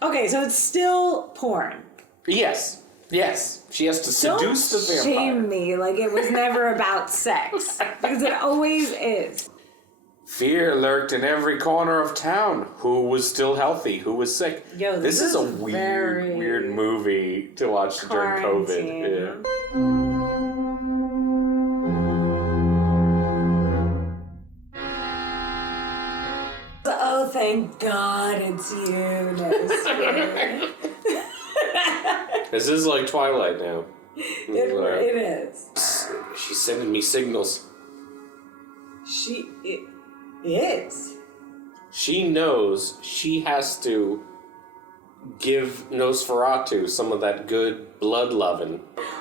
Okay, so it's still porn. Yes. She has to seduce the vampire. Don't shame me like it was never about sex. Because it always is. Fear lurked in every corner of town. Who was still healthy? Who was sick? Yo, this is a weird movie to watch during COVID. Oh, thank God it's you, Nosferatu. This is like Twilight now. It is. She's sending me signals. She is. She knows she has to give Nosferatu some of that good blood loving.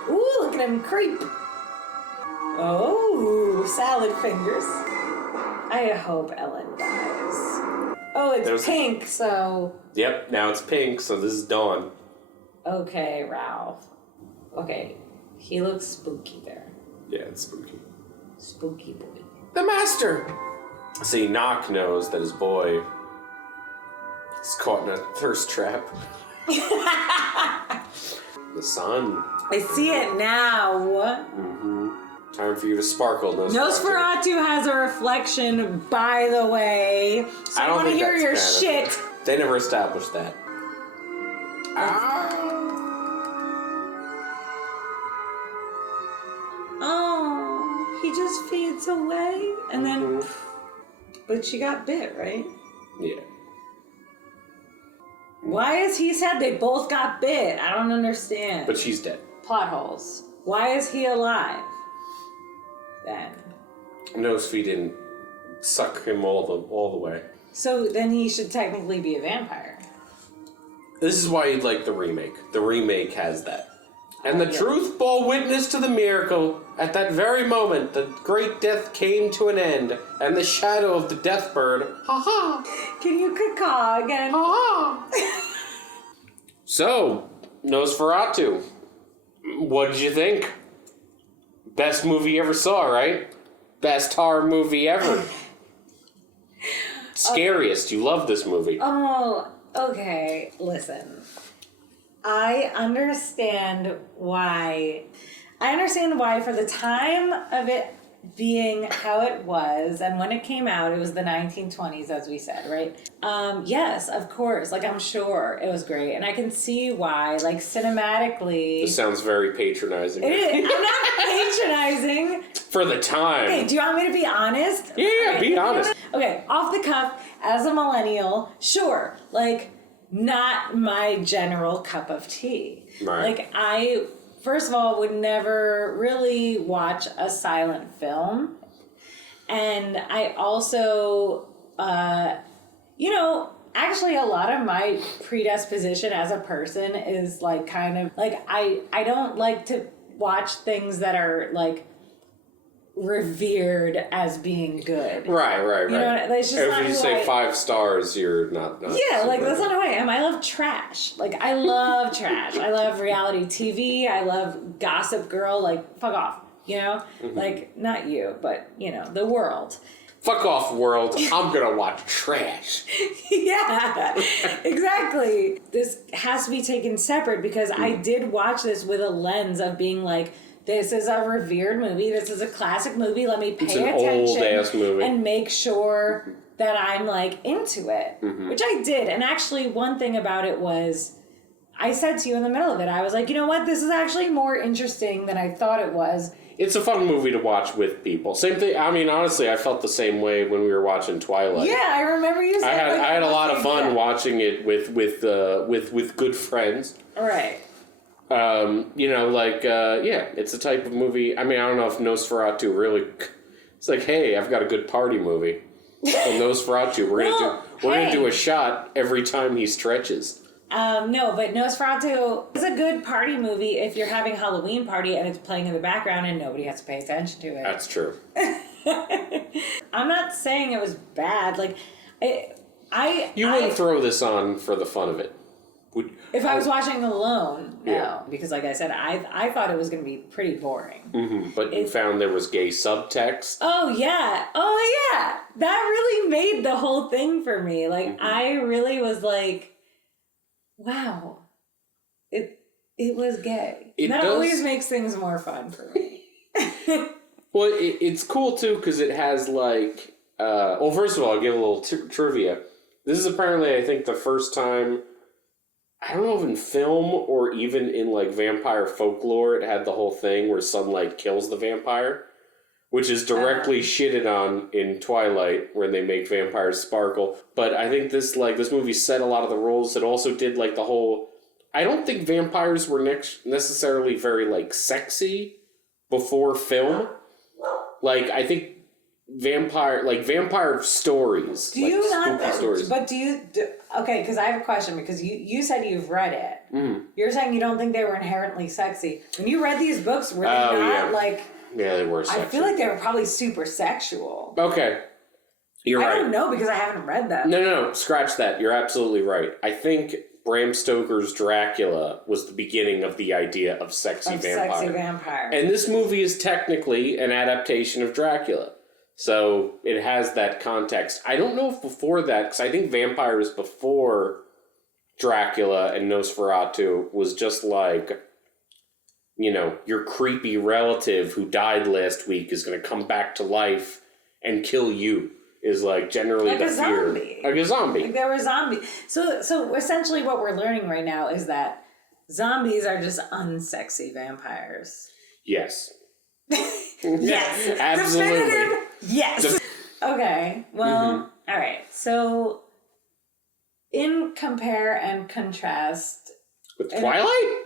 Ooh, look at him creep. Oh, salad fingers. I hope Ellen dies. Oh, it's pink, so... Yep, now it's pink, so this is Dawn. Okay, Ralph. Okay, he looks spooky there. Yeah, it's spooky. Spooky boy. The master! See, Knock knows that his boy is caught in a thirst trap. The sun. I see it now. Mm-hmm. Time for you to sparkle, Nosferatu has a reflection, by the way. So I want to hear your shit. They never established that. Oh, he just fades away, and then. But she got bit, right? Yeah. Why is he said they both got bit? I don't understand. But she's dead. Plot holes. Why is he alive? Then. Nosferatu didn't suck him all the way. So then he should technically be a vampire. This is why you'd like the remake. The remake has that. And the truth bore witness to the miracle. At that very moment, the great death came to an end, and the shadow of the death bird, Can you caw again? So, Nosferatu, what did you think? Best movie you ever saw, right? Best horror movie ever. Scariest. You love this movie. Oh, okay. Listen. I understand why for the time of it being how it was, and when it came out, it was the 1920s, as we said, right? Yes, of course. Like, I'm sure it was great. And I can see why, like, cinematically... This sounds very patronizing. It is. I'm not patronizing. For the time. Okay, do you want me to be honest? Yeah, okay. Be honest. Okay, off the cuff, as a millennial, sure. Like, not my general cup of tea. Right. Like, I, first of all, would never really watch a silent film. And I also, actually a lot of my predisposition as a person is like kind of, like, I don't like to watch things that are like revered as being good. Right. You know, it's just not if you who say 5 stars, you're not yeah, like, that's not who I am. I love trash. Like, I love trash. I love reality TV. I love Gossip Girl. Like, fuck off, you know? Like, not you, but, the world. Fuck off, world. I'm gonna watch trash. Yeah, exactly. This has to be taken separate because I did watch this with a lens of being like, this is a revered movie. This is a classic movie. Let me pay attention old-ass movie. And make sure that I'm like into it, which I did. And actually, one thing about it was, I said to you in the middle of it, I was like, you know what? This is actually more interesting than I thought it was. It's a fun movie to watch with people. Same thing. I mean, honestly, I felt the same way when we were watching Twilight. Yeah, I remember you saying I had a lot of fun watching it with good friends. Right. It's a type of movie. I mean, I don't know if Nosferatu really. It's like, hey, I've got a good party movie. Well, Nosferatu, we're gonna do a shot every time he stretches. No, but Nosferatu is a good party movie if you're having a Halloween party and it's playing in the background and nobody has to pay attention to it. That's true. I'm not saying it was bad. Like, You wouldn't throw this on for the fun of it. If I was watching alone, no. Because like I said, I thought it was going to be pretty boring. But you found there was gay subtext. Oh, yeah. That really made the whole thing for me. Like, I really was like, wow. It was gay. That always makes things more fun for me. Well, it's cool, too, because it has, like... first of all, I'll give a little trivia. This is apparently, I think, the first time... I don't know if in film or even in, like, vampire folklore it had the whole thing where sunlight kills the vampire, which is directly shitted on in Twilight when they make vampires sparkle. But I think this movie set a lot of the rules. It also did, like, the whole... I don't think vampires were necessarily very, like, sexy before film. Like, I think vampire stories. Do you not? Stories. But do you? Okay, because I have a question. Because you said you've read it. Mm. You're saying you don't think they were inherently sexy. When you read these books, were they not like? Yeah, they were sexy. I feel like they were probably super sexual. Okay, you're right. I don't know because I haven't read them. No. Scratch that. You're absolutely right. I think Bram Stoker's Dracula was the beginning of the idea of sexy vampire. And this movie is technically an adaptation of Dracula. So it has that context. I don't know if before that, because I think vampires before Dracula and Nosferatu was just like, your creepy relative who died last week is going to come back to life and kill you. is like generally Like the a fear. zombie. Like a zombie. Like there were zombies. So essentially what we're learning right now is that zombies are just unsexy vampires. Yes. Yes. Absolutely. Definitive yes. Okay. Well, all right. So in compare and contrast with Twilight?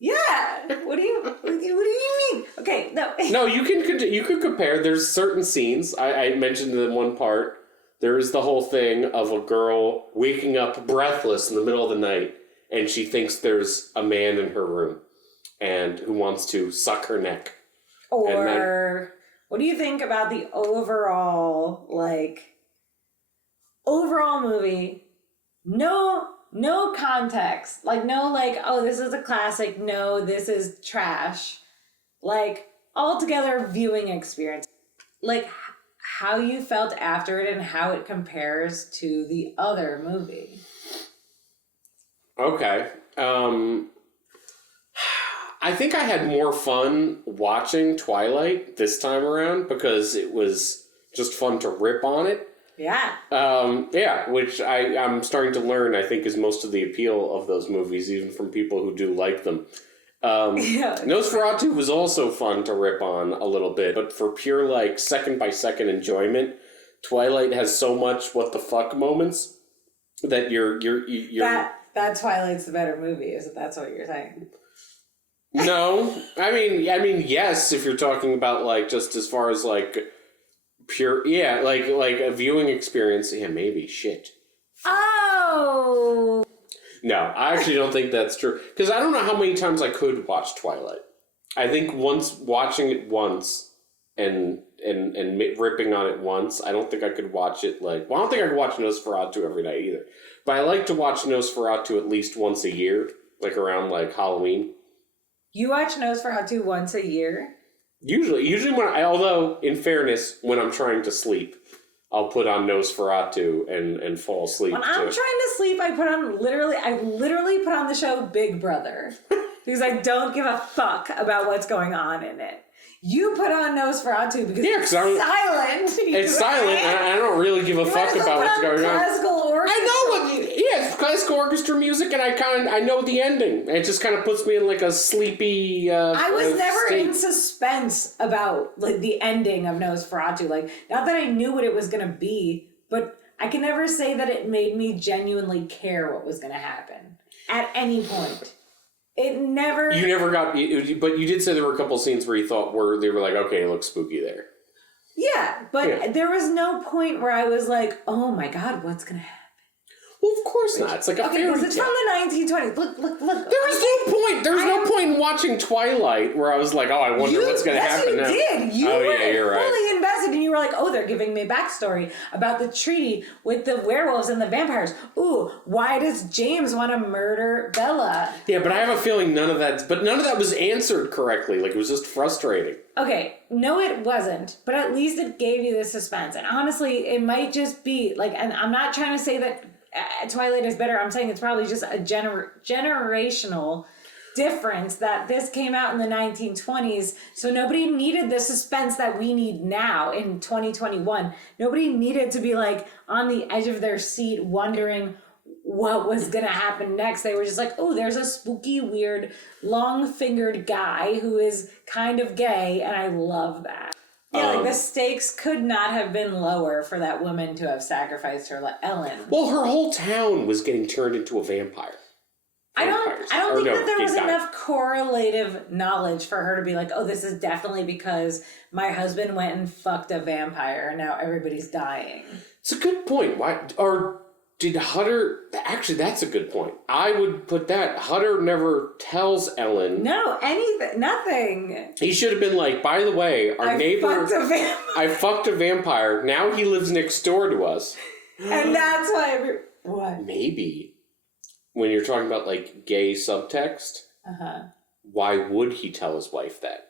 Yeah. What do you mean? Okay, no. No, you could compare. There's certain scenes. I mentioned in one part. There is the whole thing of a girl waking up breathless in the middle of the night, and she thinks there's a man in her room, and who wants to suck her neck. Or what do you think about the overall movie? No context. Like, no, like, oh, this is a classic. No, this is trash. Like, altogether viewing experience. Like, how you felt after it and how it compares to the other movie. Okay. I think I had more fun watching Twilight this time around because it was just fun to rip on it. Yeah. Yeah, which I'm starting to learn, I think, is most of the appeal of those movies, even from people who do like them. Nosferatu was also fun to rip on a little bit, but for pure, like, second-by-second enjoyment, Twilight has so much what the fuck moments that you're That Twilight's the better movie, is that's what you're saying? No. I mean, yes, if you're talking about, like, just as far as, like, pure, yeah, like a viewing experience, yeah, maybe, shit. Oh! No, I actually don't think that's true. Because I don't know how many times I could watch Twilight. I think watching it once and ripping on it once, I don't think I could watch it I don't think I could watch Nosferatu every night either. But I like to watch Nosferatu at least once a year, like around like Halloween. You watch Nosferatu once a year? Usually although in fairness, when I'm trying to sleep, I'll put on Nosferatu and fall asleep. When I'm trying to sleep, I literally put on the show Big Brother because I don't give a fuck about what's going on in it. You put on Nosferatu because it's silent. It's silent, and I don't really give a fuck about what's going on. Classical orchestra. It's classical orchestra music, and I know the ending. It just kind of puts me in like a sleepy. I was never state. in suspense about like the ending of Nosferatu. Like, not that I knew what it was gonna be, but I can never say that it made me genuinely care what was gonna happen at any point. It never. You never got, but you did say there were a couple scenes where you thought they were like, okay, it looks spooky there. Yeah, but there was no point where I was like, oh my god, what's gonna happen? Well, of course not. It's like a fairy tale. It's from the 1920s. Look. There's no point in watching Twilight where I was like, oh, I wonder what's going to happen now. Yes, you did. You're fully right. invested, and you were like, oh, they're giving me backstory about the treaty with the werewolves and the vampires. Ooh, why does James want to murder Bella? Yeah, but I have a feeling none of that was answered correctly. Like, it was just frustrating. Okay, no, it wasn't, but at least it gave you the suspense. And honestly, it might just be like, and I'm not trying to say that Twilight is better. I'm saying it's probably just a generational difference that this came out in the 1920s. So nobody needed the suspense that we need now in 2021. Nobody needed to be like on the edge of their seat wondering what was going to happen next. They were just like, oh, there's a spooky, weird, long-fingered guy who is kind of gay, and I love that. Yeah, like the stakes could not have been lower for that woman to have sacrificed her Ellen. Well, her whole town was getting turned into a vampire. I don't think that there was enough correlative knowledge for her to be like, oh, this is definitely because my husband went and fucked a vampire and now everybody's dying. It's a good point. Did Hutter... Actually, that's a good point. I would put that. Hutter never tells Ellen... No, anything. Nothing. He should have been like, by the way, our neighbor... I fucked a vampire. Now he lives next door to us. And that's why... What? Maybe. When you're talking about, like, gay subtext, why would he tell his wife that?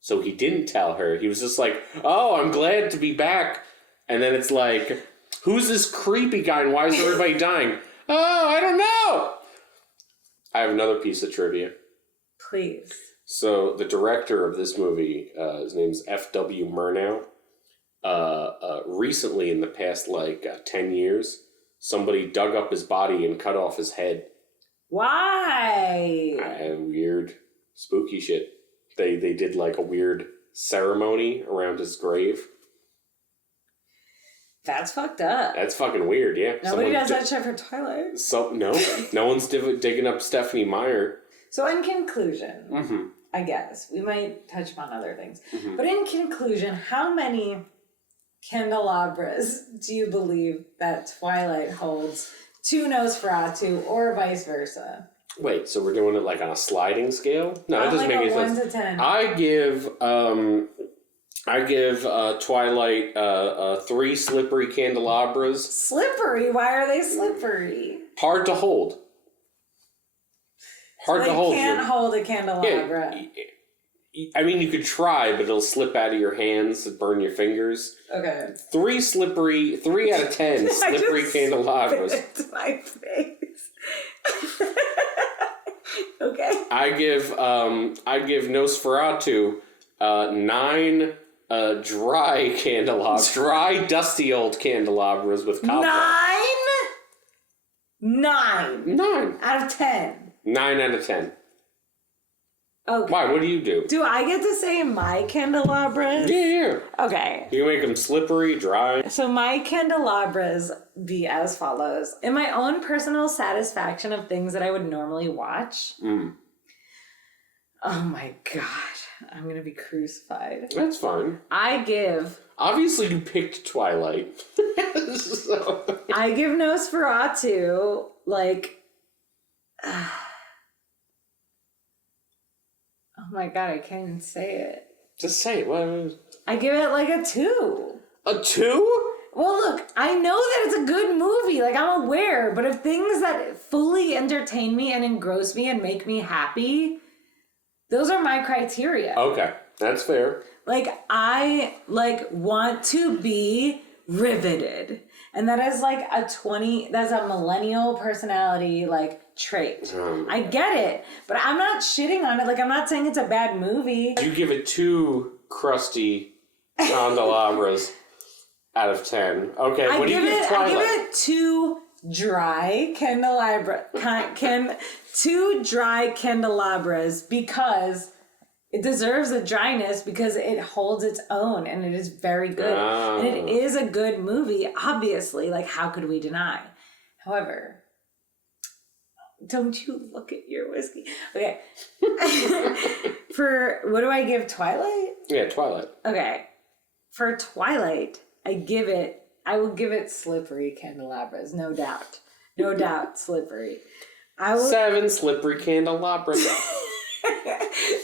So he didn't tell her. He was just like, oh, I'm glad to be back. And then it's like... Who's this creepy guy and why is everybody dying? Oh, I don't know. I have another piece of trivia. Please. So the director of this movie, his name's F.W. Murnau. recently in the past 10 years, somebody dug up his body and cut off his head. Why? Weird, spooky shit. They did a weird ceremony around his grave. That's fucked up. That's fucking weird, yeah. Nobody does that shit for Twilight. No one's digging up Stephanie Meyer. So in conclusion, I guess, we might touch upon other things, but in conclusion, how many candelabras do you believe that Twilight holds to Nosferatu or vice versa? Wait, so we're doing it on a sliding scale? No, it doesn't make any sense. 1 to 10. I give Twilight 3 slippery candelabras. Slippery? Why are they slippery? Hard to hold. Hard to hold. You can't hold a candelabra. Yeah, I mean, you could try, but it'll slip out of your hands and burn your fingers. Okay. 3 out of 10 slippery candelabras. It's my face. Okay. I give Nosferatu 9 dry candelabras, dry, dusty old candelabras with cobwebs. 9 out of 10. 9 out of 10. Okay. Why? What do you do? Do I get to say my candelabras? Yeah. Okay. You make them slippery, dry. So my candelabras be as follows. In my own personal satisfaction of things that I would normally watch. Oh my God. I'm going to be crucified. That's fine. I give... Obviously you picked Twilight. So. I give Nosferatu, oh my God, I can't even say it. Just say it. What? I give it a 2. A 2? Well, look, I know that it's a good movie. I'm aware. But if things that fully entertain me and engross me and make me happy, those are my criteria. Okay, that's fair. I want to be riveted. And that is that's a millennial personality trait. I get it, but I'm not shitting on it. I'm not saying it's a bad movie. You give it 2 crusty candelabras out of 10. Okay, what do you give Twilight? I give it 2 dry two dry candelabras because it deserves a dryness because it holds its own and it is very good. And it is a good movie, obviously. How could we deny? However, don't you look at your whiskey. Okay. For, what do I give Twilight? Yeah, Twilight. Okay. For Twilight, I will give it slippery candelabras, no doubt. No doubt, slippery. 7 slippery candelabras.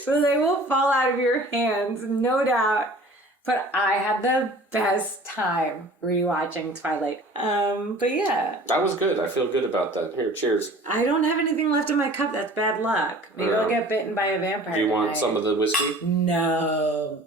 So they will fall out of your hands, no doubt. But I had the best time rewatching Twilight. But yeah. That was good. I feel good about that. Here, cheers. I don't have anything left in my cup. That's bad luck. Maybe I'll get bitten by a vampire. Do you want some of the whiskey? No.